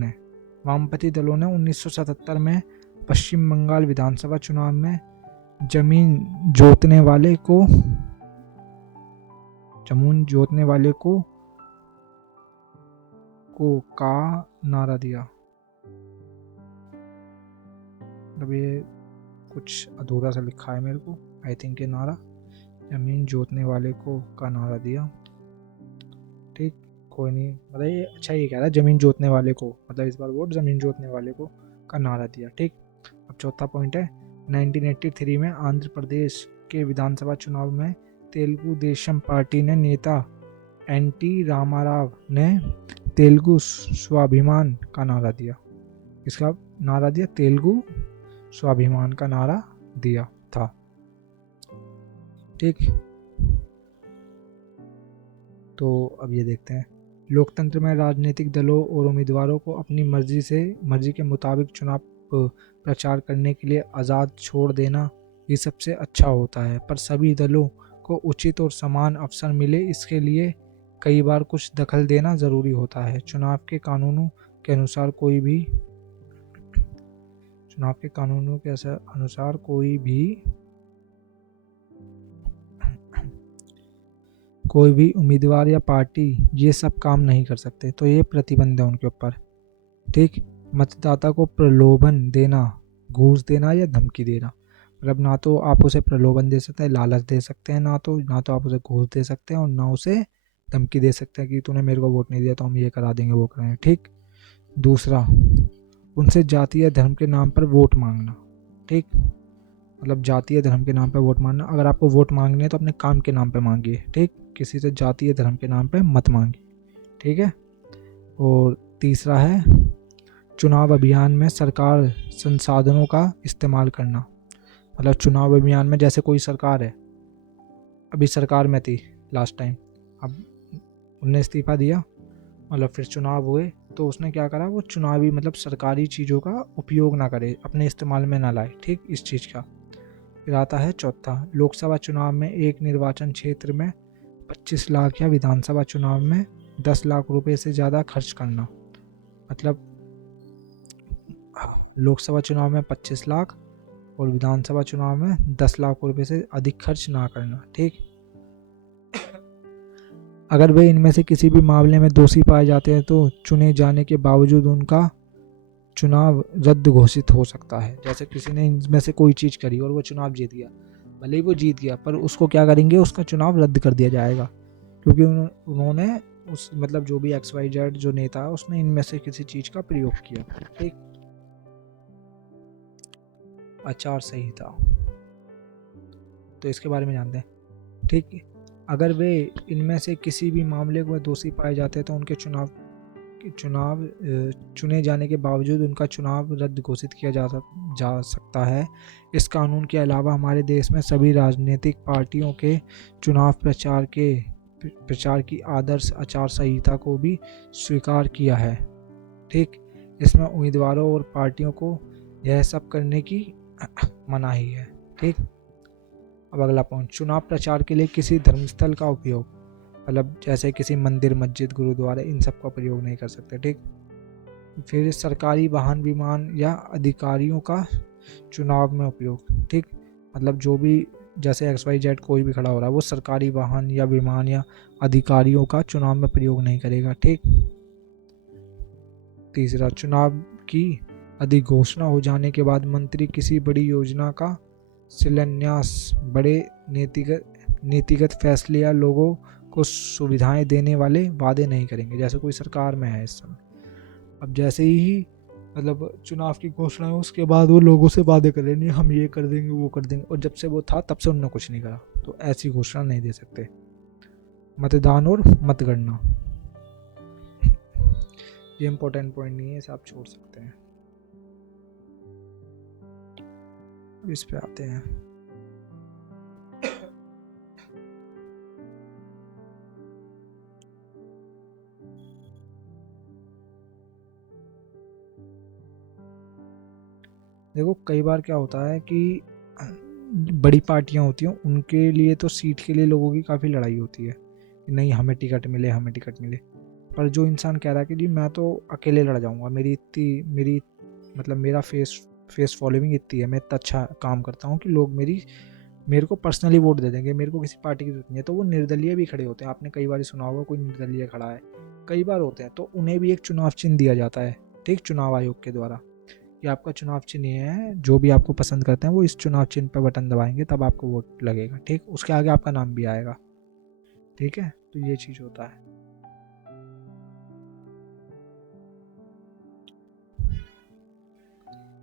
ने 1977 में पश्चिम बंगाल विधानसभा चुनाव में जमीन जोतने वाले को का नारा दिया। अब ये कुछ अधूरा सा लिखा है मेरे को, आई थिंक ये नारा जमीन जोतने वाले को का नारा दिया। ठीक, कोई नहीं, मतलब ये अच्छा ये कह रहा है जमीन जोतने वाले को, मतलब इस बार वोट जमीन जोतने वाले को का नारा दिया। ठीक, अब चौथा पॉइंट है। 1983 में आंध्र प्रदेश के विधानसभा चुनाव में तेलुगु देशम पार्टी ने नेता एनटी रामाराव ने तेलुगु स्वाभिमान का नारा दिया। इसका नारा दिया, तेलुगु स्वाभिमान का नारा दिया था। ठीक, तो अब ये देखते हैं। लोकतंत्र में राजनीतिक दलों और उम्मीदवारों को अपनी मर्जी के मुताबिक चुनाव प्रचार करने के लिए आज़ाद छोड़ देना ये सबसे अच्छा होता है, पर सभी दलों को उचित और समान अवसर मिले इसके लिए कई बार कुछ दखल देना ज़रूरी होता है। चुनाव के कानूनों के अनुसार कोई भी उम्मीदवार या पार्टी ये सब काम नहीं कर सकते, तो ये प्रतिबंध है उनके ऊपर। ठीक, मतदाता को प्रलोभन देना, घूस देना या धमकी देना, मतलब ना तो आप उसे प्रलोभन दे सकते हैं, लालच दे सकते हैं, ना तो आप उसे घूस दे सकते हैं और ना उसे धमकी दे सकते हैं कि तूने मेरे को वोट नहीं दिया तो हम ये करा देंगे वो कराएंगे। ठीक, दूसरा, उनसे जाति या धर्म के नाम पर वोट मांगना। ठीक, मतलब जाति या धर्म के नाम पर वोट मांगना। अगर आपको वोट मांगनी है तो अपने काम के नाम पे मांगिए। ठीक, किसी से जाति या धर्म के नाम पे मत मांगिए। ठीक है, और तीसरा है चुनाव अभियान में सरकार संसाधनों का इस्तेमाल करना। मतलब चुनाव अभियान में जैसे कोई सरकार है, अभी सरकार में थी लास्ट टाइम, अब उनने इस्तीफा दिया, मतलब फिर चुनाव हुए तो उसने क्या करा, वो चुनावी मतलब सरकारी चीज़ों का उपयोग ना करे, अपने इस्तेमाल में ना लाए। ठीक, इस चीज़ का। फिर आता है चौथा, लोकसभा चुनाव में एक निर्वाचन क्षेत्र में 25 लाख या विधानसभा चुनाव में 10 लाख रुपए से ज़्यादा खर्च करना। मतलब लोकसभा चुनाव में 25 लाख और विधानसभा चुनाव में 10 लाख रुपए से अधिक खर्च ना करना। ठीक, अगर वे इनमें से किसी भी मामले में दोषी पाए जाते हैं तो चुने जाने के बावजूद उनका चुनाव रद्द घोषित हो सकता है। जैसे किसी ने इनमें से कोई चीज़ करी और वो चुनाव जीत गया, भले ही वो जीत गया, पर उसको क्या करेंगे, उसका चुनाव रद्द कर दिया जाएगा, क्योंकि उन्होंने उस मतलब जो भी XYZ जो नेता है उसने इनमें से किसी चीज़ का प्रयोग किया। ठीक, आचार संहिता, तो इसके बारे में जानते हैं। ठीक, अगर वे इनमें से किसी भी मामले को दोषी पाए जाते हैं तो उनके चुनाव चुने जाने के बावजूद उनका चुनाव रद्द घोषित किया जा सकता है। इस कानून के अलावा हमारे देश में सभी राजनीतिक पार्टियों के चुनाव प्रचार की आदर्श आचार संहिता को भी स्वीकार किया है। ठीक, इसमें उम्मीदवारों और पार्टियों को यह सब करने की मनाही है। ठीक, अब अगला पॉइंट, चुनाव प्रचार के लिए किसी धर्मस्थल का उपयोग, मतलब जैसे किसी मंदिर, मस्जिद, गुरुद्वारा, इन सब का प्रयोग नहीं कर सकते। ठीक, फिर सरकारी वाहन, विमान या अधिकारियों का चुनाव में उपयोग। ठीक, मतलब जो भी जैसे XYZ कोई भी खड़ा हो रहा है वो सरकारी वाहन या विमान या अधिकारियों का चुनाव में प्रयोग नहीं करेगा। ठीक, तीसरा, चुनाव की अधिघोषणा हो जाने के बाद मंत्री किसी बड़ी योजना का शिलान्यास, बड़े नीतिगत फैसले या लोगों को सुविधाएं देने वाले वादे नहीं करेंगे। जैसे कोई सरकार में है इस समय, अब जैसे ही मतलब चुनाव की घोषणा है उसके बाद वो लोगों से वादे कर रहे, नहीं हम ये कर देंगे वो कर देंगे, और जब से वो था तब से उन्होंने कुछ नहीं करा, तो ऐसी घोषणा नहीं दे सकते। मतदान और मतगणना, ये इंपॉर्टेंट पॉइंट नहीं है, इसे आप छोड़ सकते हैं। इस पे आते हैं। देखो कई बार क्या होता है कि बड़ी पार्टियां होती हैं, उनके लिए तो सीट के लिए लोगों की काफ़ी लड़ाई होती है, नहीं हमें टिकट मिले, हमें टिकट मिले। पर जो इंसान कह रहा है कि जी मैं तो अकेले लड़ जाऊंगा, मेरी मतलब मेरा फेस फॉलोइंग इतनी है, मैं इतना अच्छा काम करता हूँ कि लोग मेरे को पर्सनली वोट दे देंगे, मेरे को किसी पार्टी की जरूरत नहीं है, तो वो निर्दलीय भी खड़े होते हैं। आपने कई बार सुना होगा कोई निर्दलीय खड़ा है, कई बार होते हैं, तो उन्हें भी एक चुनाव चिन्ह दिया जाता है। ठीक, चुनाव आयोग के द्वारा, ये आपका चुनाव चिन्ह ये है, जो भी आपको पसंद करते हैं वो इस चुनाव चिन्ह पर बटन दबाएंगे तब आपको वोट लगेगा। ठीक, उसके आगे आपका नाम भी आएगा। ठीक है, तो ये चीज़ होता है।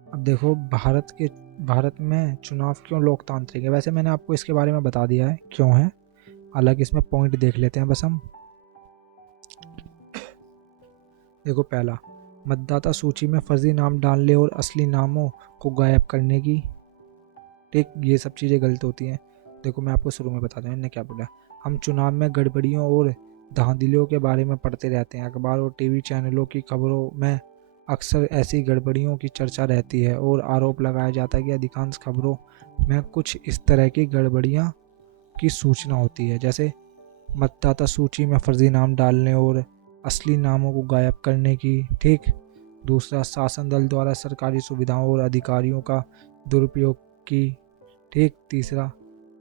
अब देखो भारत में चुनाव क्यों लोकतांत्रिक है। वैसे मैंने आपको इसके बारे में बता दिया है क्यों है, हालांकि इसमें पॉइंट देख लेते हैं बस हम। देखो पहला, मतदाता सूची में फर्जी नाम डालने और असली नामों को गायब करने की, ठीक, ये सब चीज़ें गलत होती हैं। देखो मैं आपको शुरू में बता दूँ इन्होंने क्या बोला, हम चुनाव में गड़बड़ियों और धांधलियों के बारे में पढ़ते रहते हैं। अखबार और टीवी चैनलों की खबरों में अक्सर ऐसी गड़बड़ियों की चर्चा रहती है और आरोप लगाया जाता है कि अधिकांश खबरों में कुछ इस तरह की गड़बड़ियाँ की सूचना होती है, जैसे मतदाता सूची में फर्जी नाम डालने और असली नामों को गायब करने की। ठीक, दूसरा, शासन दल द्वारा सरकारी सुविधाओं और अधिकारियों का दुरुपयोग की। ठीक, तीसरा,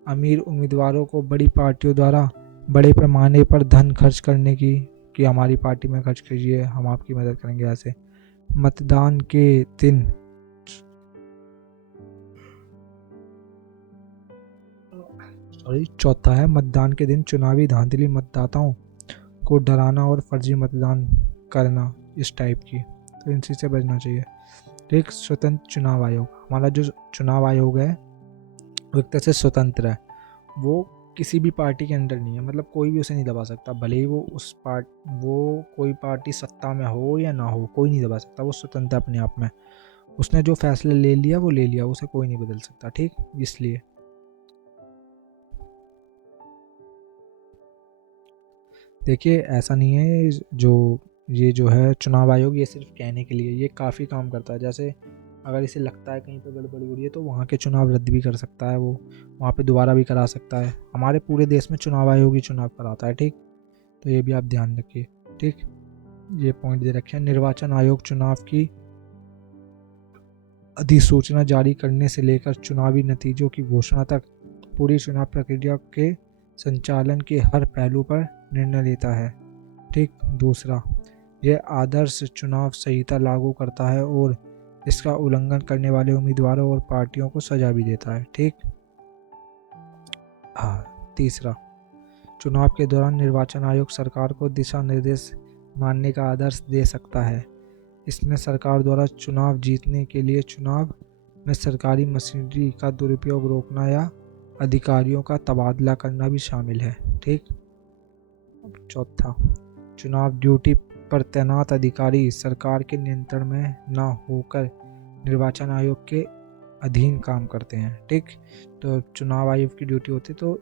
अमीर उम्मीदवारों को बड़ी पार्टियों द्वारा बड़े पैमाने पर धन खर्च करने की, कि हमारी पार्टी में खर्च कीजिए, हम आपकी मदद करेंगे ऐसे। मतदान के दिन चौथा है, मतदान के दिन चुनावी धांधली, मतदाताओं को डराना और फर्जी मतदान करना, इस टाइप की, तो इन चीज़ से बचना चाहिए। एक स्वतंत्र चुनाव आयोग, हमारा जो चुनाव आयोग है वो एक तरह से स्वतंत्र है, वो किसी भी पार्टी के अंडर नहीं है, मतलब कोई भी उसे नहीं दबा सकता, भले ही वो कोई पार्टी सत्ता में हो या ना हो, कोई नहीं दबा सकता, वो स्वतंत्र अपने आप में, उसने जो फैसला ले लिया वो ले लिया, उसे कोई नहीं बदल सकता। ठीक, इसलिए देखिए ऐसा नहीं है, ये जो है चुनाव आयोग, ये सिर्फ कहने के लिए, ये काफ़ी काम करता है। जैसे अगर इसे लगता है कहीं पर गड़बड़ी हो रही है तो वहाँ के चुनाव रद्द भी कर सकता है, वो वहाँ पे दोबारा भी करा सकता है। हमारे पूरे देश में चुनाव आयोग ही चुनाव कराता है। ठीक, तो ये भी आप ध्यान रखिए। ठीक, ये पॉइंट दे रखे हैं। निर्वाचन आयोग चुनाव की अधिसूचना जारी करने से लेकर चुनावी नतीजों की घोषणा तक पूरी चुनाव प्रक्रिया के संचालन के हर पहलू पर निर्णय लेता है। ठीक, दूसरा, यह आदर्श चुनाव संहिता लागू करता है और इसका उल्लंघन करने वाले उम्मीदवारों और पार्टियों को सजा भी देता है। ठीक। हाँ, तीसरा, चुनाव के दौरान निर्वाचन आयोग सरकार को दिशा निर्देश मानने का आदेश दे सकता है। इसमें सरकार द्वारा चुनाव जीतने के लिए चुनाव में सरकारी मशीनरी का दुरुपयोग रोकना या अधिकारियों का तबादला करना भी शामिल है। ठीक। चौथा, चुनाव ड्यूटी पर तैनात अधिकारी सरकार के नियंत्रण में न होकर निर्वाचन आयोग के अधीन काम करते हैं। ठीक। तो चुनाव आयोग की ड्यूटी होती है, तो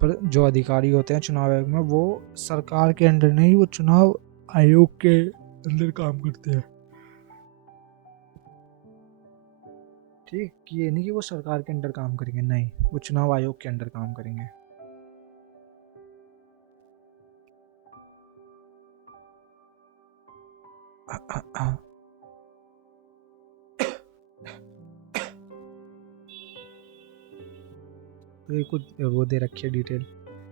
पर जो अधिकारी होते हैं चुनाव आयोग में, वो सरकार के अंडर नहीं, वो चुनाव आयोग के अंदर काम करते हैं। ठीक। ये नहीं कि वो सरकार के अंडर काम करेंगे, नहीं, वो चुनाव आयोग के अंडर काम करेंगे। तो ये कुछ वो दे रखी है डिटेल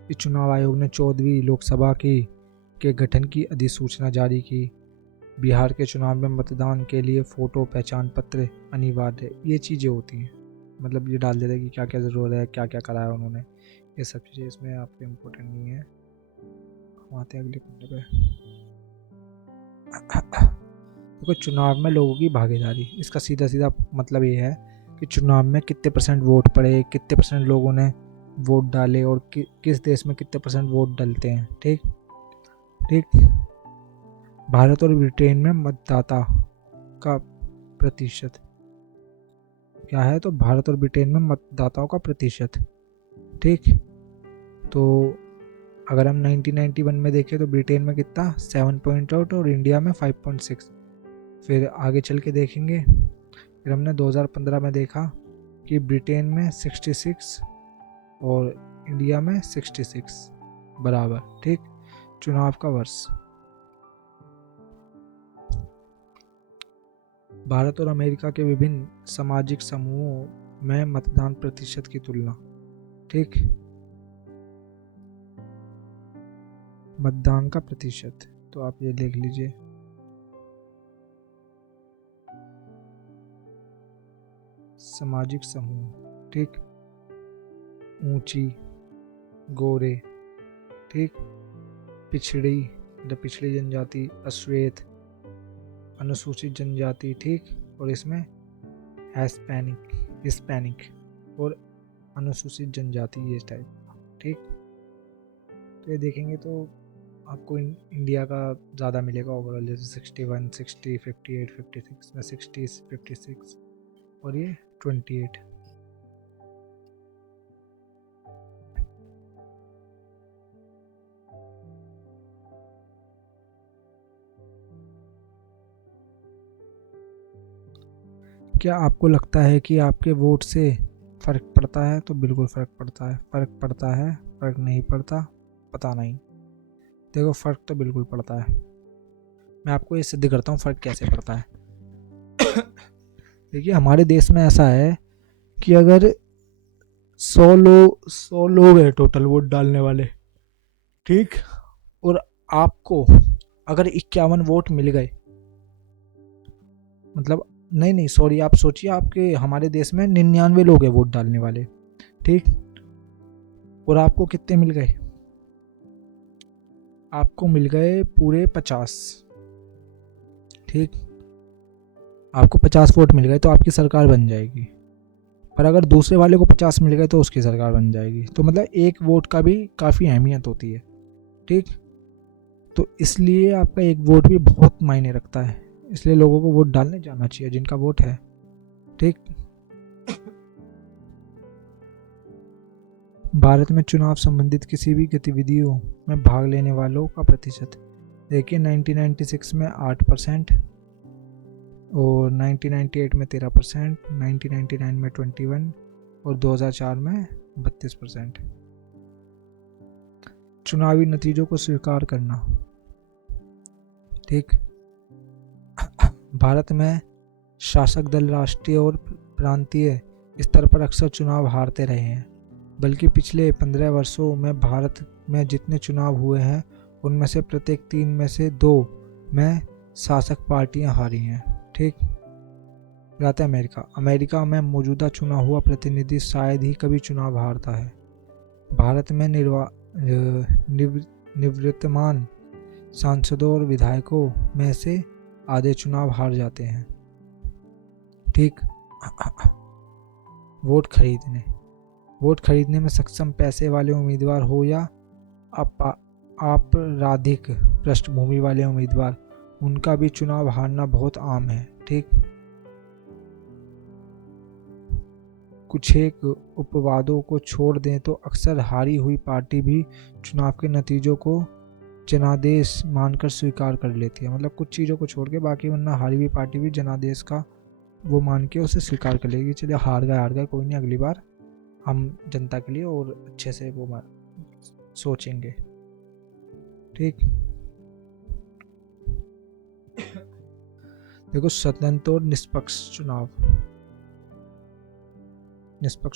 कि चुनाव आयोग ने 14वीं लोकसभा के गठन की अधिसूचना जारी की। बिहार के चुनाव में मतदान के लिए फ़ोटो पहचान पत्र अनिवार्य है। ये चीज़ें होती हैं, मतलब ये डाल देते हैं कि क्या क्या ज़रूरत है, क्या क्या कराया उन्होंने, ये सब चीज़ें इसमें आपके इम्पोर्टेंट नहीं है। हम आते हैं अगले पन्ने पे। देखो, चुनाव में लोगों की भागीदारी, इसका सीधा सीधा मतलब ये है कि चुनाव में कितने % वोट पड़े, कितने % लोगों ने वोट डाले और किस देश में कितने % वोट डलते हैं। ठीक। ठीक। भारत और ब्रिटेन में मतदाता का प्रतिशत क्या है? तो भारत और ब्रिटेन में मतदाताओं का प्रतिशत। ठीक। तो अगर हम 1991 में देखें तो ब्रिटेन में कितना 7.8 और इंडिया में 5.6। फिर आगे चल के देखेंगे, फिर हमने 2015 में देखा कि ब्रिटेन में 66 और इंडिया में 66 बराबर। ठीक। चुनाव का वर्ष, भारत और अमेरिका के विभिन्न सामाजिक समूहों में मतदान प्रतिशत की तुलना। ठीक। मतदान का प्रतिशत, तो आप ये देख लीजिए, सामाजिक समूह। ठीक। ऊंची, गोरे, ठीक, पिछड़ी जनजाति, अश्वेत, अनुसूचित जनजाति। ठीक। और इसमें हिस्पैनिक और अनुसूचित जनजाति, ये टाइप। ठीक। तो ये देखेंगे तो आपको इंडिया का ज़्यादा मिलेगा ओवरऑल, जैसे 61, 60, 58, 56 में 60, 56 और ये 28। क्या आपको लगता है कि आपके वोट से फ़र्क पड़ता है? तो बिल्कुल फ़र्क पड़ता है। फ़र्क पड़ता है, फ़र्क नहीं पड़ता, पता नहीं। देखो, फ़र्क तो बिल्कुल पड़ता है। मैं आपको ये सिद्ध करता हूँ फ़र्क कैसे पड़ता है। देखिए, हमारे देश में ऐसा है कि अगर 100 लोग हैं टोटल वोट डालने वाले, ठीक, और आपको अगर 51 वोट मिल गए, मतलब नहीं सॉरी, आप सोचिए आपके हमारे देश में 99 लोग हैं वोट डालने वाले, ठीक, और आपको कितने मिल गए? आपको मिल गए पूरे 50। ठीक। आपको 50 वोट मिल गए तो आपकी सरकार बन जाएगी। पर अगर दूसरे वाले को 50 मिल गए तो उसकी सरकार बन जाएगी। तो मतलब एक वोट का भी काफ़ी अहमियत होती है। ठीक। तो इसलिए आपका एक वोट भी बहुत मायने रखता है, इसलिए लोगों को वोट डालने जाना चाहिए जिनका वोट है। ठीक। भारत में चुनाव संबंधित किसी भी गतिविधियों में भाग लेने वालों का प्रतिशत देखिए, 1996 में 8% और 1998 में 13%, 1999 में 21 और 2004 में 32%। चुनावी नतीजों को स्वीकार करना। ठीक। भारत में शासक दल राष्ट्रीय और प्रांतीय स्तर पर अक्सर चुनाव हारते रहे हैं, बल्कि पिछले 15 वर्षों में भारत में जितने चुनाव हुए हैं उनमें से प्रत्येक 3 में से 2 में शासक पार्टियां हारी हैं। ठीक। रहता है अमेरिका में मौजूदा चुना हुआ प्रतिनिधि शायद ही कभी चुनाव हारता है। भारत में निवर्तमान सांसदों और विधायकों में से आधे चुनाव हार जाते हैं। ठीक। वोट खरीदने में सक्षम पैसे वाले उम्मीदवार हो या आपराधिक पृष्ठभूमि वाले उम्मीदवार, उनका भी चुनाव हारना बहुत आम है। ठीक। कुछ एक उपवादों को छोड़ दें तो अक्सर हारी हुई पार्टी भी चुनाव के नतीजों को जनादेश मानकर स्वीकार कर लेती है। मतलब कुछ चीज़ों को छोड़ के बाकी, वरना हारी हुई पार्टी भी जनादेश का वो मान के उसे स्वीकार कर लेगी। चलिए हार गए कोई नहीं, अगली बार हम जनता के लिए और अच्छे से वो सोचेंगे। ठीक। देखो, स्वतंत्र और निष्पक्ष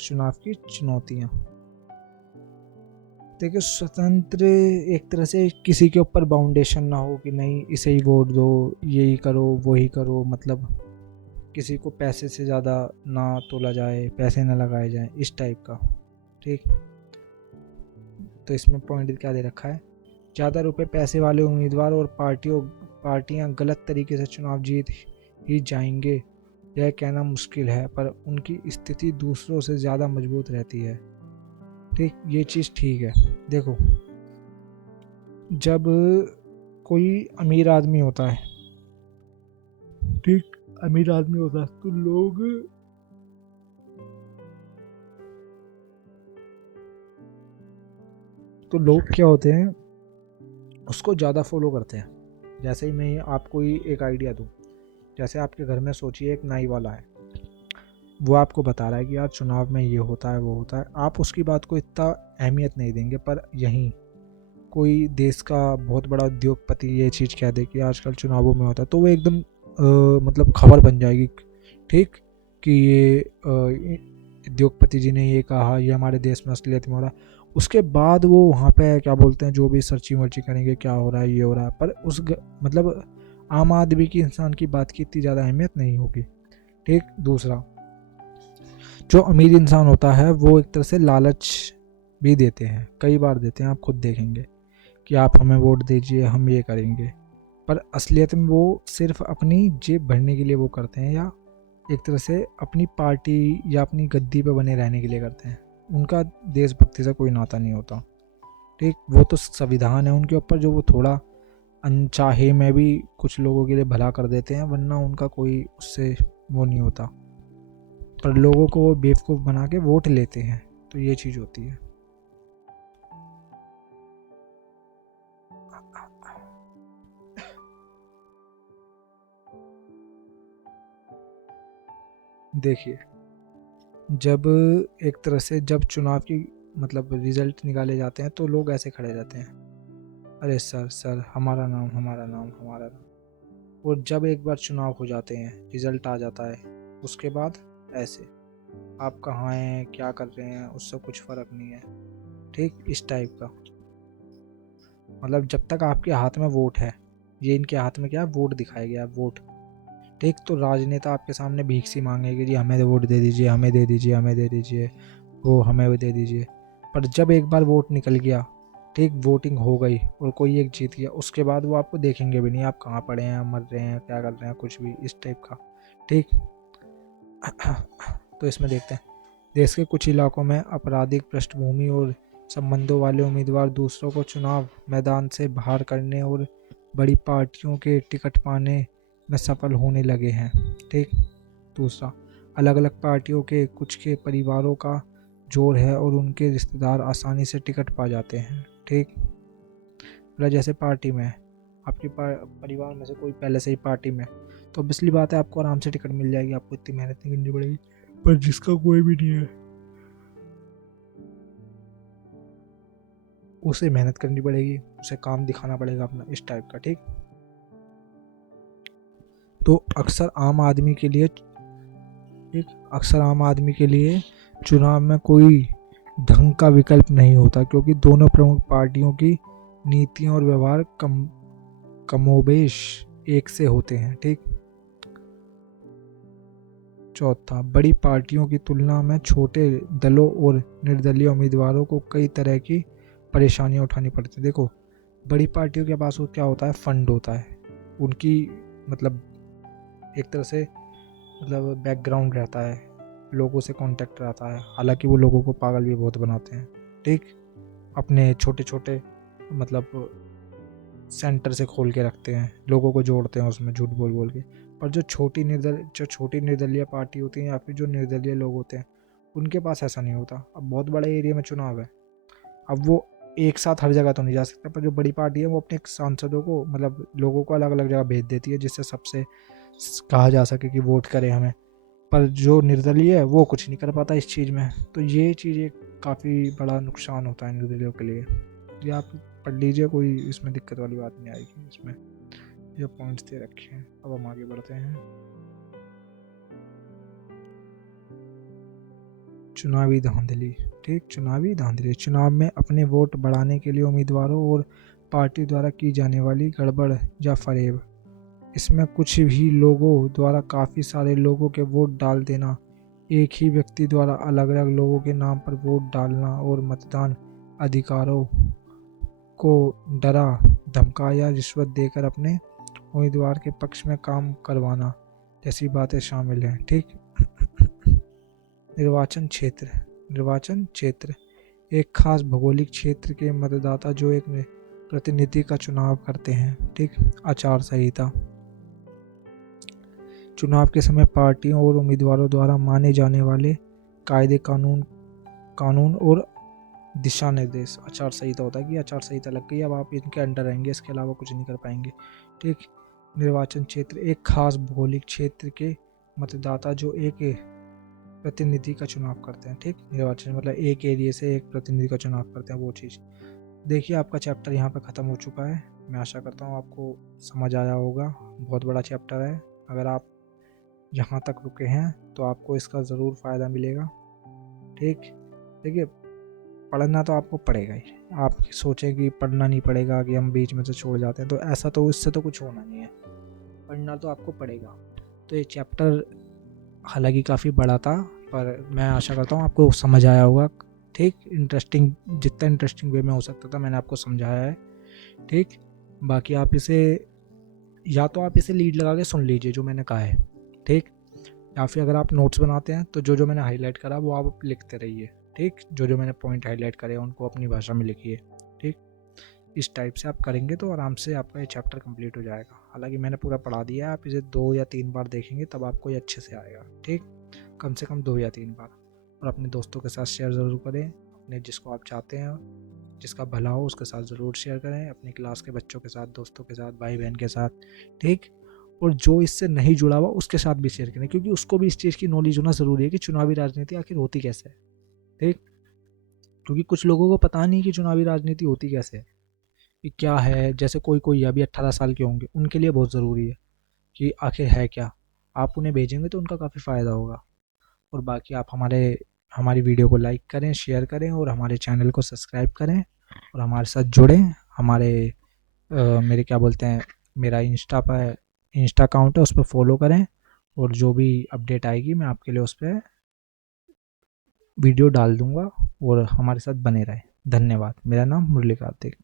चुनाव की चुनौतियां। देखिए, स्वतंत्र एक तरह से किसी के ऊपर बाउंडेशन ना हो कि नहीं इसे ही वोट दो, यही करो वही करो, मतलब किसी को पैसे से ज़्यादा ना तोला जाए, पैसे ना लगाए जाए, इस टाइप का। ठीक। तो इसमें पॉइंट क्या दे रखा है, ज़्यादा रुपए पैसे वाले उम्मीदवार और पार्टियां गलत तरीके से चुनाव जीत ही जाएंगे यह कहना मुश्किल है, पर उनकी स्थिति दूसरों से ज़्यादा मजबूत रहती है। ठीक। ये चीज़ ठीक है। देखो, जब कोई अमीर आदमी होता है, ठीक, तो लोग क्या होते हैं, उसको ज़्यादा फॉलो करते हैं। जैसे ही मैं आपको ही एक आइडिया दूँ, जैसे आपके घर में सोचिए एक नाई वाला है, वो आपको बता रहा है कि यार चुनाव में ये होता है वो होता है, आप उसकी बात को इतना अहमियत नहीं देंगे। पर यहीं कोई देश का बहुत बड़ा उद्योगपति ये चीज़ कह दे कि आजकल चुनावों में होता है, तो वो एकदम मतलब खबर बन जाएगी। ठीक। कि ये उद्योगपति जी ने ये कहा, ये हमारे देश में असलियत में हो रहा है। उसके बाद वो वहाँ पे क्या बोलते हैं, जो भी सर्ची वर्ची करेंगे, क्या हो रहा है, ये हो रहा है, पर मतलब आम आदमी की, इंसान की बात की इतनी ज़्यादा अहमियत नहीं होगी। ठीक। दूसरा, जो अमीर इंसान होता है वो एक तरह से लालच भी देते हैं, कई बार देते हैं, आप खुद देखेंगे कि आप हमें वोट दीजिए, हम ये करेंगे, पर असलियत में वो सिर्फ अपनी जेब भरने के लिए वो करते हैं, या एक तरह से अपनी पार्टी या अपनी गद्दी पे बने रहने के लिए करते हैं। उनका देशभक्ति से कोई नाता नहीं होता। ठीक। वो तो संविधान है उनके ऊपर, जो वो थोड़ा अनचाहे में भी कुछ लोगों के लिए भला कर देते हैं, वरना उनका कोई उससे वो नहीं होता। पर लोगों को वो बेवकूफ़ बना के वोट लेते हैं, तो ये चीज़ होती है। देखिए, जब एक तरह से जब चुनाव की मतलब रिजल्ट निकाले जाते हैं, तो लोग ऐसे खड़े रहते हैं, अरे सर हमारा नाम। और जब एक बार चुनाव हो जाते हैं, रिजल्ट आ जाता है, उसके बाद ऐसे आप कहाँ हैं, क्या कर रहे हैं, उससे कुछ फ़र्क नहीं है। ठीक। इस टाइप का, मतलब जब तक आपके हाथ में वोट है, ये इनके हाथ में क्या है, वोट दिखाया गया है, वोट। ठीक। तो राजनेता आपके सामने भीख सी मांगेगी, जी हमें वोट दे दीजिए, हमें दे दीजिए, वो हमें भी दे दीजिए। पर जब एक बार वोट निकल गया, ठीक, वोटिंग हो गई और कोई एक जीत गया, उसके बाद वो आपको देखेंगे भी नहीं, आप कहाँ पड़े हैं, मर रहे हैं, क्या कर रहे हैं, कुछ भी इस टाइप का। ठीक। तो इसमें देखते हैं, देश के कुछ इलाकों में आपराधिक पृष्ठभूमि और संबंधों वाले उम्मीदवार दूसरों को चुनाव मैदान से बाहर करने और बड़ी पार्टियों के टिकट पाने में सफल होने लगे हैं। ठीक। दूसरा, अलग अलग पार्टियों के कुछ के परिवारों का जोर है और उनके रिश्तेदार आसानी से टिकट पा जाते हैं। ठीक। मतलब जैसे पार्टी में आपके परिवार में से कोई पहले से ही पार्टी में, तो ऑब्वियसली बात है आपको आराम से टिकट मिल जाएगी, आपको इतनी मेहनत नहीं करनी पड़ेगी। पर जिसका कोई भी नहीं है, उसे मेहनत करनी पड़ेगी, उसे काम दिखाना पड़ेगा अपना, इस टाइप का। ठीक। तो अक्सर आम आदमी के लिए चुनाव में कोई ढंग का विकल्प नहीं होता, क्योंकि दोनों प्रमुख पार्टियों की नीतियां और व्यवहार कमोबेश एक से होते हैं। ठीक। चौथा, बड़ी पार्टियों की तुलना में छोटे दलों और निर्दलीय उम्मीदवारों को कई तरह की परेशानियां उठानी पड़ती है। देखो, बड़ी पार्टियों के पास वो क्या होता है, फंड होता है, उनकी मतलब एक तरह से मतलब बैकग्राउंड रहता है, लोगों से कांटेक्ट रहता है। हालांकि वो लोगों को पागल भी बहुत बनाते हैं। ठीक। अपने छोटे छोटे मतलब सेंटर से खोल के रखते हैं, लोगों को जोड़ते हैं उसमें झूठ बोल बोल के। पर जो छोटी निर्दलीय पार्टी होती है या फिर जो निर्दलीय लोग होते हैं, उनके पास ऐसा नहीं होता। अब बहुत बड़े एरिया में चुनाव है, अब वो एक साथ हर जगह तो नहीं जा सकता, पर जो बड़ी पार्टी है वो अपने सांसदों को मतलब लोगों को अलग अलग जगह भेज देती है, जिससे सबसे कहा जा सके कि वोट करें हमें। पर जो निर्दलीय है वो कुछ नहीं कर पाता इस चीज़ में। तो ये चीज़ एक काफ़ी बड़ा नुकसान होता है निर्दलीयों के लिए। ये आप पढ़ लीजिए, कोई इसमें दिक्कत वाली बात नहीं आएगी। इसमें ये पॉइंट्स दे रखे हैं। अब हम आगे बढ़ते हैं। चुनावी धांधली। ठीक, चुनावी धांधली, चुनाव में अपने वोट बढ़ाने के लिए उम्मीदवारों और पार्टी द्वारा की जाने वाली गड़बड़ या फरेब। इसमें कुछ भी लोगों द्वारा काफ़ी सारे लोगों के वोट डाल देना, एक ही व्यक्ति द्वारा अलग अलग लोगों के नाम पर वोट डालना और मतदान अधिकारों को डरा धमका या रिश्वत देकर अपने उम्मीदवार के पक्ष में काम करवाना जैसी बातें शामिल हैं। ठीक। निर्वाचन क्षेत्र। निर्वाचन क्षेत्र एक खास भौगोलिक क्षेत्र के मतदाता जो एक प्रतिनिधि का चुनाव करते हैं। ठीक। आचार संहिता, चुनाव के समय पार्टियों और उम्मीदवारों द्वारा माने जाने वाले कायदे कानून और दिशा निर्देश। आचार संहिता होता है कि आचार संहिता लग गई, अब आप इनके अंडर रहेंगे, इसके अलावा कुछ नहीं कर पाएंगे। ठीक। निर्वाचन क्षेत्र एक खास भौगोलिक क्षेत्र के मतदाता जो एक प्रतिनिधि का चुनाव करते हैं। ठीक। निर्वाचन मतलब एक एरिया से एक प्रतिनिधि का चुनाव करते हैं, वो चीज़। देखिए, आपका चैप्टर यहाँ पे ख़त्म हो चुका है। मैं आशा करता हूँ आपको समझ आया होगा। बहुत बड़ा चैप्टर है। अगर आप यहाँ तक रुके हैं तो आपको इसका ज़रूर फ़ायदा मिलेगा। ठीक। देखिए, पढ़ना तो आपको पड़ेगा ही। आप सोचें कि पढ़ना नहीं पड़ेगा, कि हम बीच में से छोड़ जाते हैं, तो ऐसा तो इससे तो कुछ होना नहीं है। पढ़ना तो आपको पड़ेगा। तो ये चैप्टर हालांकि काफ़ी बड़ा था, पर मैं आशा करता हूँ आपको समझ आया होगा। ठीक। इंटरेस्टिंग, जितना इंटरेस्टिंग वे में हो सकता था मैंने आपको समझाया है। ठीक। बाकी आप इसे या तो आप इसे लीड लगा के सुन लीजिए जो मैंने कहा है। ठीक। या फिर अगर आप नोट्स बनाते हैं तो जो जो मैंने हाईलाइट करा वो आप लिखते रहिए। ठीक। जो जो मैंने पॉइंट हाईलाइट करे उनको अपनी भाषा में लिखिए। ठीक। इस टाइप से आप करेंगे तो आराम से आपका ये चैप्टर कंप्लीट हो जाएगा। हालांकि मैंने पूरा पढ़ा दिया है, आप इसे 2 या 3 बार देखेंगे तब आपको ये अच्छे से आएगा। ठीक। कम से कम 2 या 3 बार। और अपने दोस्तों के साथ शेयर ज़रूर करें। अपने जिसको आप चाहते हैं, जिसका भला हो, उसके साथ ज़रूर शेयर करें। अपनी क्लास के बच्चों के साथ, दोस्तों के साथ, भाई बहन के साथ। ठीक। और जो इससे नहीं जुड़ा हुआ उसके साथ भी शेयर करें, क्योंकि उसको भी इस चीज़ की नॉलेज होना ज़रूरी है कि चुनावी राजनीति आखिर होती कैसे है। ठीक। क्योंकि कुछ लोगों को पता नहीं कि चुनावी राजनीति होती कैसे है, कि क्या है। जैसे कोई कोई अभी 18 साल के होंगे, उनके लिए बहुत ज़रूरी है कि आखिर है क्या। आप उन्हें भेजेंगे तो उनका काफ़ी फ़ायदा होगा। और बाकी आप हमारी वीडियो को लाइक करें, शेयर करें और हमारे चैनल को सब्सक्राइब करें और हमारे साथ जुड़ें। मेरे क्या बोलते हैं, मेरा इंस्टा अकाउंट है, उस पर फॉलो करें। और जो भी अपडेट आएगी मैं आपके लिए उस पर वीडियो डाल दूँगा। और हमारे साथ बने रहें। धन्यवाद। मेरा नाम मुरली कार्तिक।